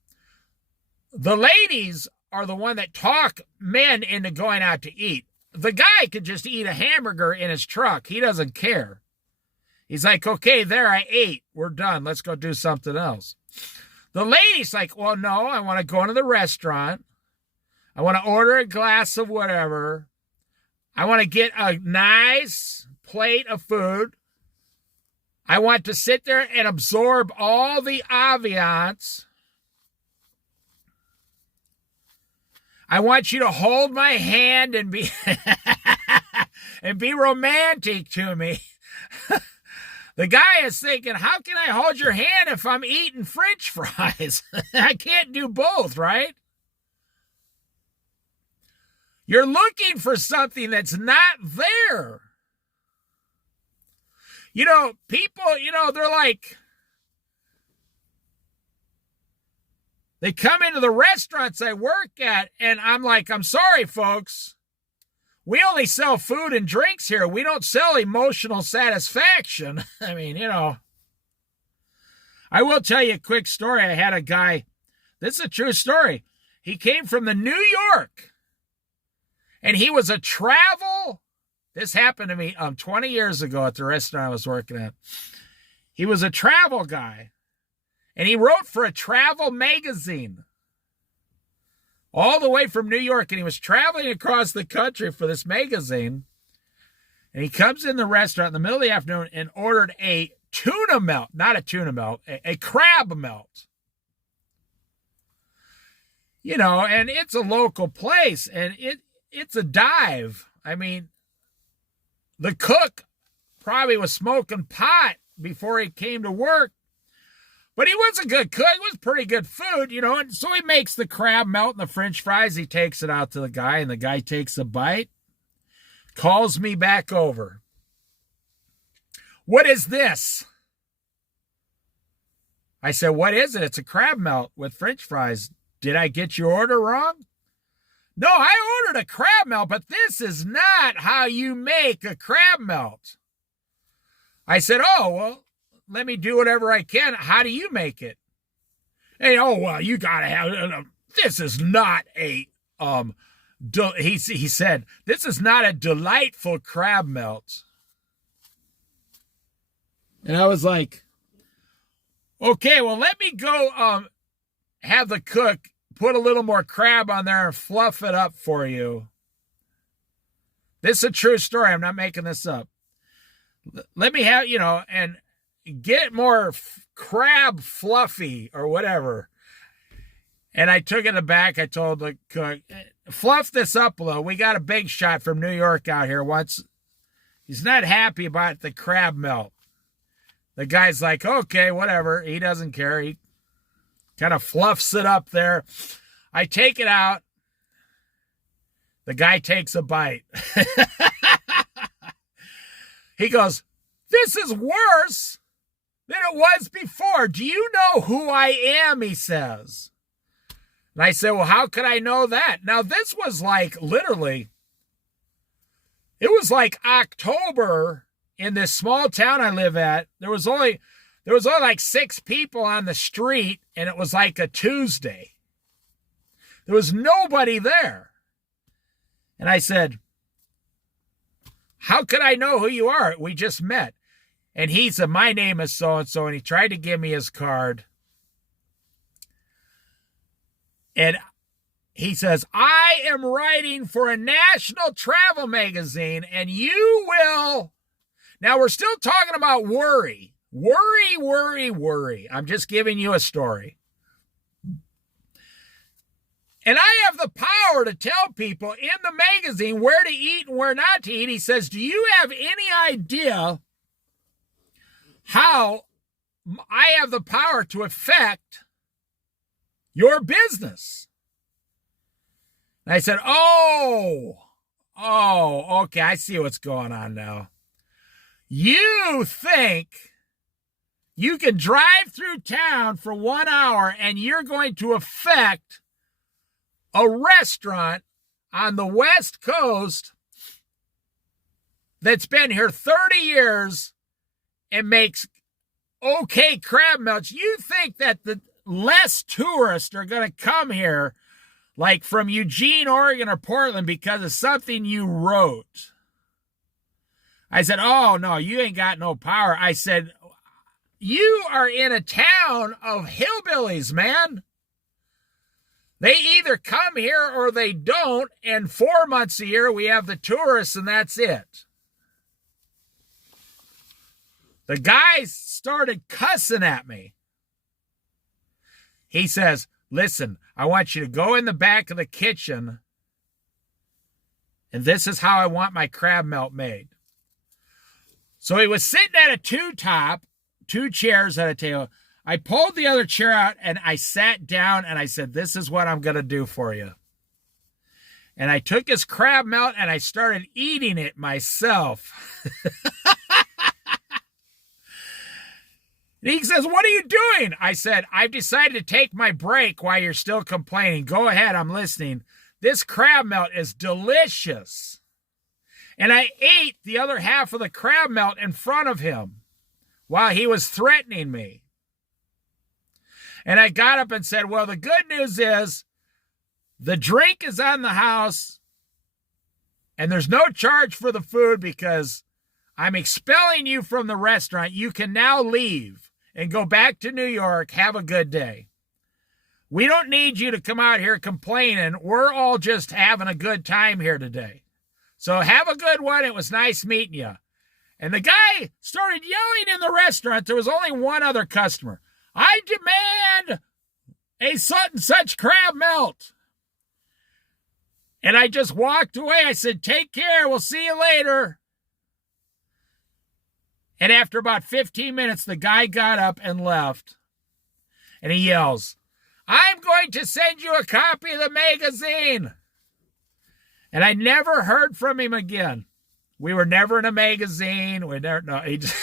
The ladies are the one that talk men into going out to eat. The guy could just eat a hamburger in his truck. He doesn't care. He's like, okay, there, I ate. We're done. Let's go do something else. The lady's like, well, no, I want to go into the restaurant. I want to order a glass of whatever. I want to get a nice plate of food. I want to sit there and absorb all the ambiance. I want you to hold my hand and be and be romantic to me. The guy is thinking, how can I hold your hand if I'm eating French fries? I can't do both, right? You're looking for something that's not there. You know, people, they're like, they come into the restaurants I work at, and I'm like, I'm sorry, folks. We only sell food and drinks here. We don't sell emotional satisfaction. I mean, I will tell you a quick story. I had a guy, this is a true story. He came from the New York, and he was this happened to me 20 years ago at the restaurant I was working at. He was a travel guy, and he wrote for a travel magazine all the way from New York, and he was traveling across the country for this magazine, and he comes in the restaurant in the middle of the afternoon and ordered a tuna melt, not a tuna melt, a crab melt. And it's a local place, and it's a dive. I mean, the cook probably was smoking pot before he came to work, but he was a good cook. It was pretty good food, and so he makes the crab melt and the French fries. He takes it out to the guy, and the guy takes a bite, calls me back over. What is this? I said, what is it? It's a crab melt with French fries. Did I get your order wrong? No, I ordered a crab melt, but this is not how you make a crab melt. I said, oh, well, let me do whatever I can. How do you make it? Hey, oh, well, you got to have, this is not a, he said, this is not a delightful crab melt. And I was like, okay, well, let me go have the cook put a little more crab on there and fluff it up for you. This is a true story. I'm not making this up. Let me have, and get more crab fluffy or whatever. And I took it back. I told the cook, fluff this up a little. We got a big shot from New York out here once. He's not happy about the crab melt. The guy's like, okay, whatever. He doesn't care. He kind of fluffs it up there. I take it out. The guy takes a bite. He goes, this is worse than it was before. Do you know who I am? He says. And I said, well, how could I know that? Now, this was like literally, it was like October in this small town I live at. There was only like 6 people on the street, and it was like a Tuesday. There was nobody there. And I said, how could I know who you are? We just met. And he said, my name is so-and-so, and he tried to give me his card. And he says, I am writing for a national travel magazine, and you will... Now, we're still talking about worry. Worry, worry, worry. I'm just giving you a story. And I have the power to tell people in the magazine where to eat and where not to eat. He says, do you have any idea how I have the power to affect your business? And I said, oh, okay, I see what's going on now. You think you can drive through town for 1 hour and you're going to affect a restaurant on the West Coast that's been here 30 years and makes okay crab melts. You think that the less tourists are going to come here, like from Eugene, Oregon, or Portland, because of something you wrote? I said, oh, no, you ain't got no power. I said, you are in a town of hillbillies, man. They either come here or they don't, and 4 months a year we have the tourists, and that's it. The guy started cussing at me. He says, listen, I want you to go in the back of the kitchen, and this is how I want my crab melt made. So he was sitting at a two-top, 2 chairs at a table. I pulled the other chair out, and I sat down, and I said, this is what I'm going to do for you. And I took his crab melt, and I started eating it myself. He says, what are you doing? I said, I've decided to take my break while you're still complaining. Go ahead, I'm listening. This crab melt is delicious. And I ate the other half of the crab melt in front of him while he was threatening me. And I got up and said, well, the good news is the drink is on the house and there's no charge for the food because I'm expelling you from the restaurant. You can now leave and go back to New York. Have a good day. We don't need you to come out here complaining. We're all just having a good time here today. So have a good one. It was nice meeting you. And the guy started yelling in the restaurant. There was only one other customer. I demand a such crab melt. And I just walked away. I said, take care. We'll see you later. And after about 15 minutes, the guy got up and left. And he yells, I'm going to send you a copy of the magazine. And I never heard from him again. We were never in a magazine. We never, no, he just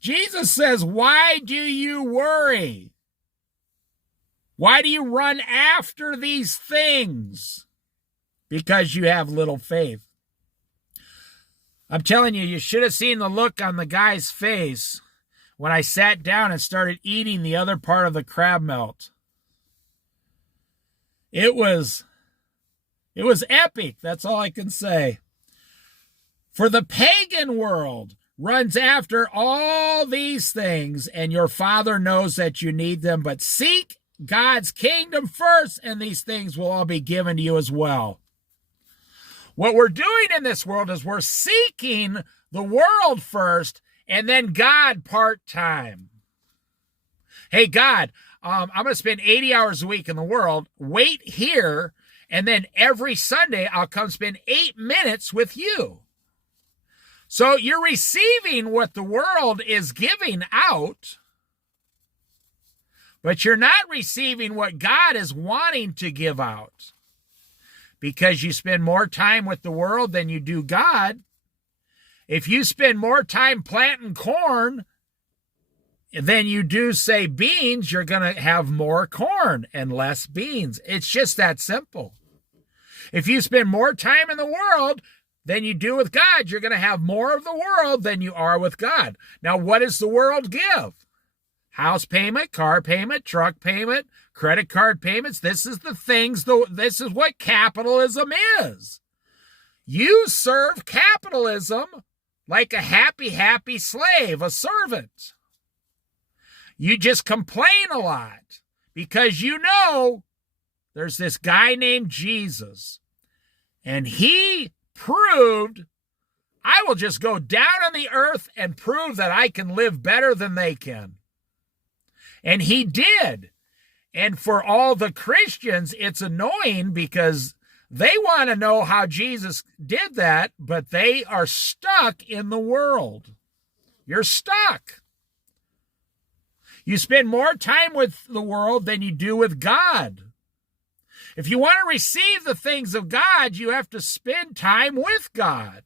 Jesus says, why do you worry? Why do you run after these things? Because you have little faith. I'm telling you, you should have seen the look on the guy's face when I sat down and started eating the other part of the crab melt. It was epic. That's all I can say. For the pagan world runs after all these things, and your Father knows that you need them, but seek God's kingdom first, and these things will all be given to you as well. What we're doing in this world is we're seeking the world first, and then God part-time. Hey, God, I'm going to spend 80 hours a week in the world. Wait here, and then every Sunday I'll come spend 8 minutes with you. So you're receiving what the world is giving out, but you're not receiving what God is wanting to give out because you spend more time with the world than you do God. If you spend more time planting corn than you do, say, beans, you're going to have more corn and less beans. It's just that simple. If you spend more time in the world than you do with God, you're going to have more of the world than you are with God. Now, what does the world give? House payment, car payment, truck payment, credit card payments. This is the things, this is what capitalism is. You serve capitalism like a happy slave, a servant. You just complain a lot because you know there's this guy named Jesus, and he proved, I will just go down on the earth and prove that I can live better than they can. And he did. And for all the Christians, it's annoying because they want to know how Jesus did that, but they are stuck in the world. You're stuck. You spend more time with the world than you do with God. If you want to receive the things of God, you have to spend time with God.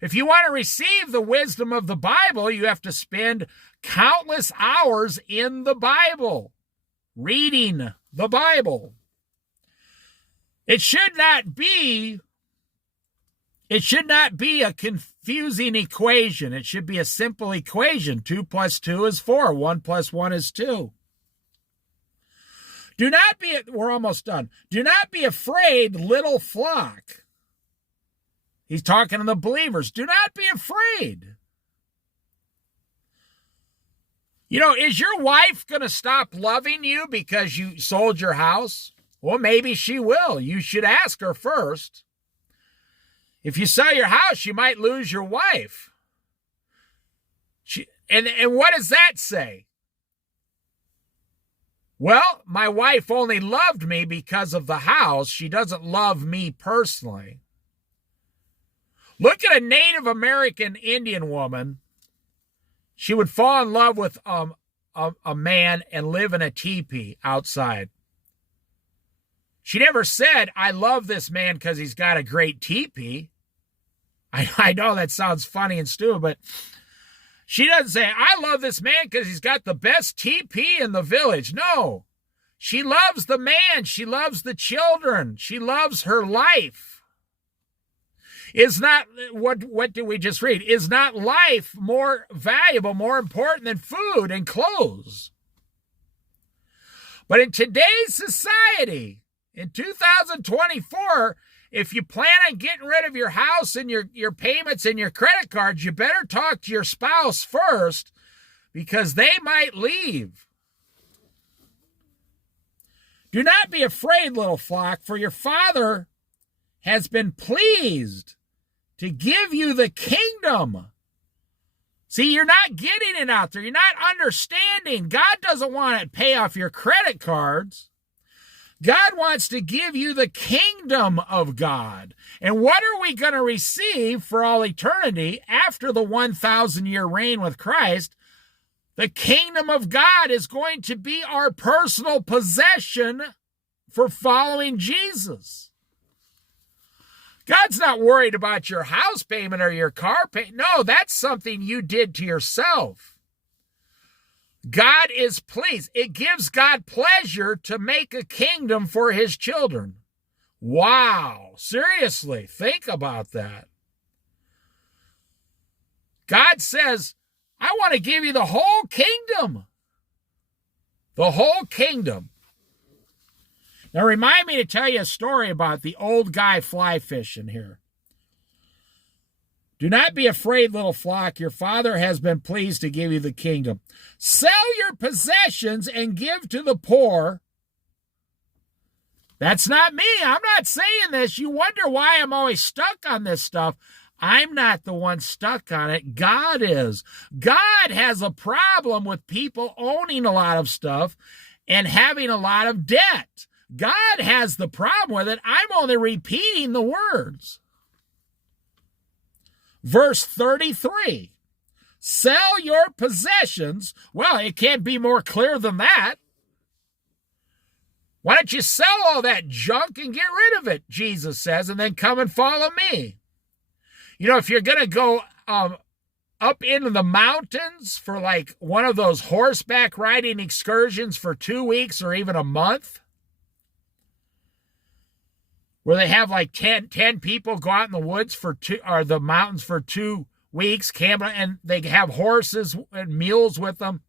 If you want to receive the wisdom of the Bible, you have to spend countless hours in the Bible, reading the Bible. It should not be a confusing equation. It should be a simple equation. 2 + 2 is 4. 1 + 1 is 2. We're almost done. Do not be afraid, little flock. He's talking to the believers. Do not be afraid. You know, is your wife going to stop loving you because you sold your house? Well, maybe she will. You should ask her first. If you sell your house, you might lose your wife. And what does that say? Well, my wife only loved me because of the house. She doesn't love me personally. Look at a Native American Indian woman. She would fall in love with a man and live in a teepee outside. She never said, I love this man because he's got a great teepee. I know that sounds funny and stupid, but she doesn't say, I love this man because he's got the best teepee in the village. No, she loves the man. She loves the children. She loves her life. Is not, what did we just read? Is not life more valuable, more important than food and clothes? But in today's society, in 2024, if you plan on getting rid of your house and your payments and your credit cards, you better talk to your spouse first because they might leave. Do not be afraid, little flock, for your Father has been pleased to give you the kingdom. See, you're not getting it out there. You're not understanding. God doesn't want to pay off your credit cards. God wants to give you the kingdom of God. And what are we going to receive for all eternity after the 1,000-year reign with Christ? The kingdom of God is going to be our personal possession for following Jesus. God's not worried about your house payment or your car payment. No, that's something you did to yourself. God is pleased. It gives God pleasure to make a kingdom for his children. Wow. Seriously, think about that. God says, I want to give you the whole kingdom. The whole kingdom. Now, remind me to tell you a story about the old guy fly fishing here. Do not be afraid, little flock. Your Father has been pleased to give you the kingdom. Sell your possessions and give to the poor. That's not me. I'm not saying this. You wonder why I'm always stuck on this stuff. I'm not the one stuck on it. God is. God has a problem with people owning a lot of stuff and having a lot of debt. God has the problem with it. I'm only repeating the words. Verse 33, sell your possessions. Well, it can't be more clear than that. Why don't you sell all that junk and get rid of it, Jesus says, and then come and follow me. You know, if you're going to go up into the mountains for like one of those horseback riding excursions for 2 weeks or even a month, where they have like 10 people go out in the woods or the mountains for 2 weeks, camping, and they have horses and mules with them.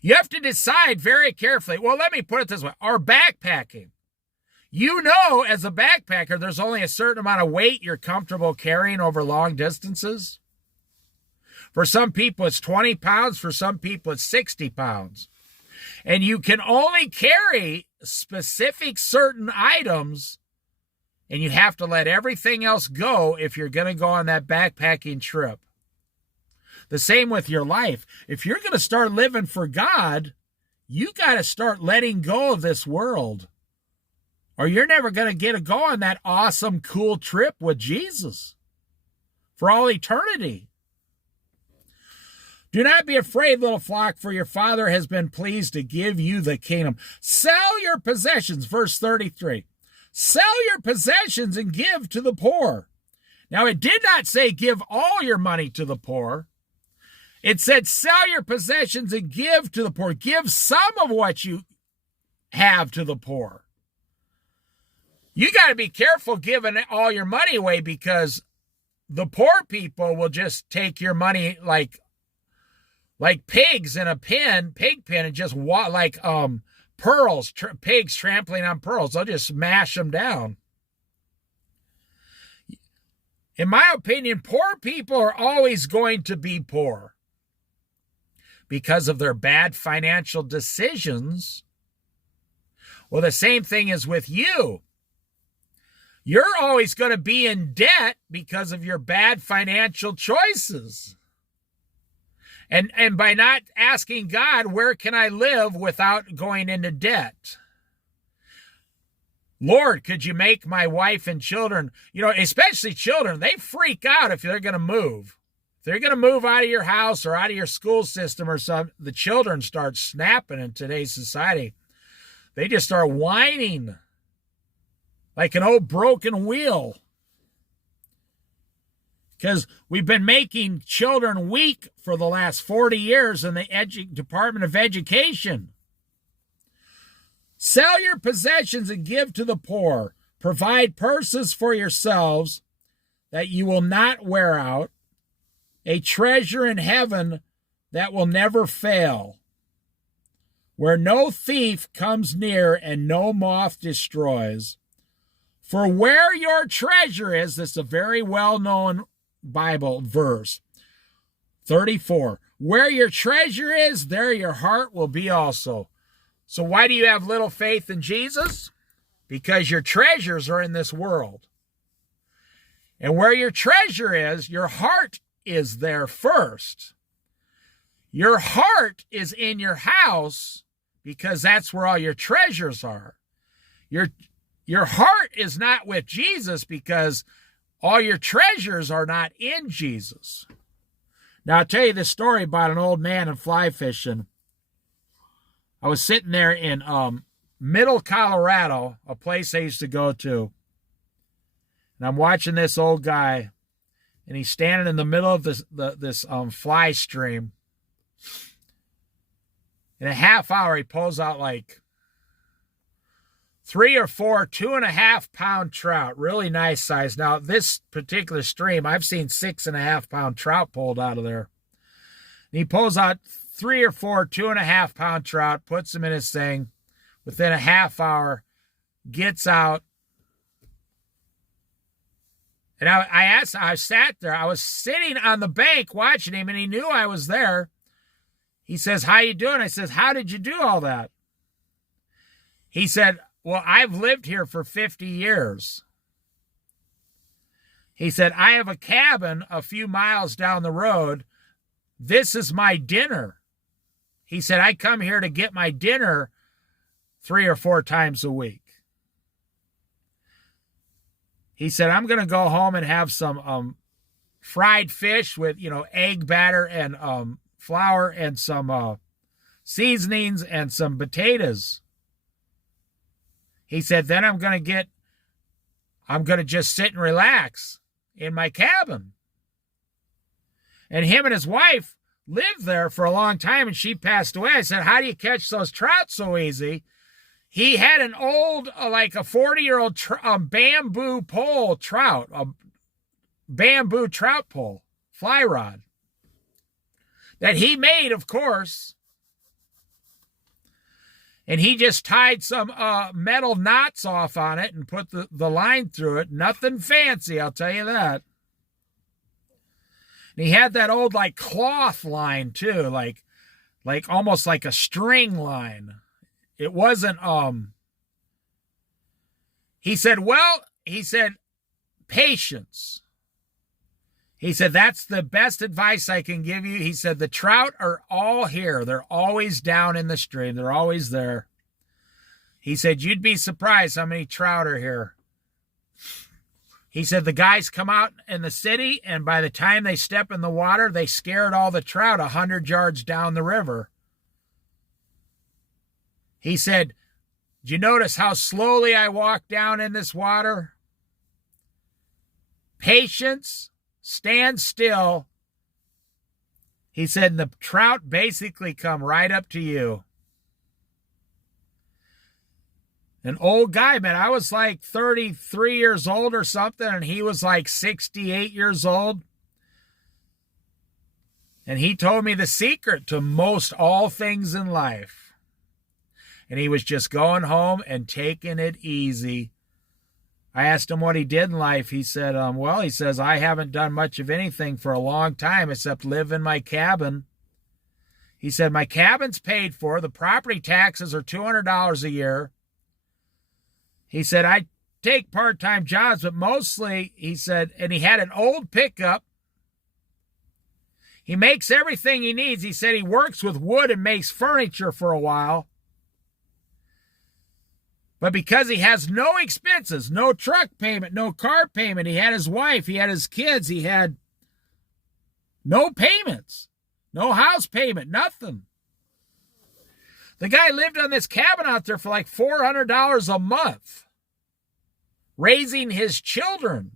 You have to decide very carefully. Well, let me put it this way. Or backpacking. You know, as a backpacker, there's only a certain amount of weight you're comfortable carrying over long distances. For some people, it's 20 pounds. For some people, it's 60 pounds. And you can only carry specific certain items, and you have to let everything else go if you're going to go on that backpacking trip. The same with your life. If you're going to start living for God, you got to start letting go of this world, or you're never going to get to go on that awesome, cool trip with Jesus for all eternity. Do not be afraid, little flock, for your Father has been pleased to give you the kingdom. Sell your possessions, verse 33. Sell your possessions and give to the poor. Now, it did not say give all your money to the poor. It said sell your possessions and give to the poor. Give some of what you have to the poor. You got to be careful giving all your money away, because the poor people will just take your money like pigs in a pig pen, and just like pearls, pigs trampling on pearls. They'll just smash them down. In my opinion, poor people are always going to be poor because of their bad financial decisions. Well, the same thing is with you. You're always going to be in debt because of your bad financial choices. And by not asking God, where can I live without going into debt? Lord, could you make my wife and children, especially children, they freak out if they're going to move. If they're going to move out of your house or out of your school system or something, the children start snapping in today's society. They just start whining like an old broken wheel. Because we've been making children weak for the last 40 years in the Department of Education. Sell your possessions and give to the poor. Provide purses for yourselves that you will not wear out, a treasure in heaven that will never fail, where no thief comes near and no moth destroys. For where your treasure is, this is a very well-known Bible verse, 34. Where your treasure is, there your heart will be also. So why do you have little faith in Jesus? Because your treasures are in this world. And where your treasure is, your heart is there first. Your heart is in your house because that's where all your treasures are. Your heart is not with Jesus because all your treasures are not in Jesus. Now, I'll tell you this story about an old man and fly fishing. I was sitting there in Middle Colorado, a place I used to go to. And I'm watching this old guy, and he's standing in the middle of this fly stream. In a half hour, he pulls out like 3 or 4 2.5 pound trout, really nice size. Now, this particular stream, I've seen 6.5 pound trout pulled out of there. And he pulls out 3 or 4 2.5 pound trout, puts them in his thing. Within a half hour, gets out. And I sat there. I was sitting on the bank watching him, and he knew I was there. He says, "How you doing?" I says, "How did you do all that?" He said, "Well, I've lived here for 50 years. He said, "I have a cabin a few miles down the road. This is my dinner." He said, "I come here to get my dinner 3 or 4 times a week." He said, "I'm going to go home and have some fried fish with, egg batter and flour and some seasonings and some potatoes." He said, "Then I'm going to just sit and relax in my cabin." And him and his wife lived there for a long time, and she passed away. I said, "How do you catch those trout so easy?" He had an old, like a 40-year-old bamboo pole trout, a bamboo trout pole, fly rod, that he made, of course. And he just tied some metal knots off on it and put the line through it. Nothing fancy, I'll tell you that. And he had that old like cloth line too, like almost like a string line. It wasn't he said, patience. He said, that's the best advice I can give you. He said, the trout are all here. They're always down in the stream. They're always there. He said, you'd be surprised how many trout are here. He said, the guys come out in the city, and by the time they step in the water, they scared all the trout 100 yards down the river. He said, did you notice how slowly I walk down in this water? Patience. Stand still. He said, the trout basically come right up to you. An old guy, man. I was like 33 years old or something, and he was like 68 years old. And he told me the secret to most all things in life. And he was just going home and taking it easy. I asked him what he did in life. He said, he says, I haven't done much of anything for a long time except live in my cabin. He said, my cabin's paid for. The property taxes are $200 a year. He said, I take part-time jobs, but mostly, he said, and he had an old pickup. He makes everything he needs. He said he works with wood and makes furniture for a while. But because he has no expenses, no truck payment, no car payment, he had his wife, he had his kids, he had no payments, no house payment, nothing. The guy lived on this cabin out there for like $400 a month, raising his children.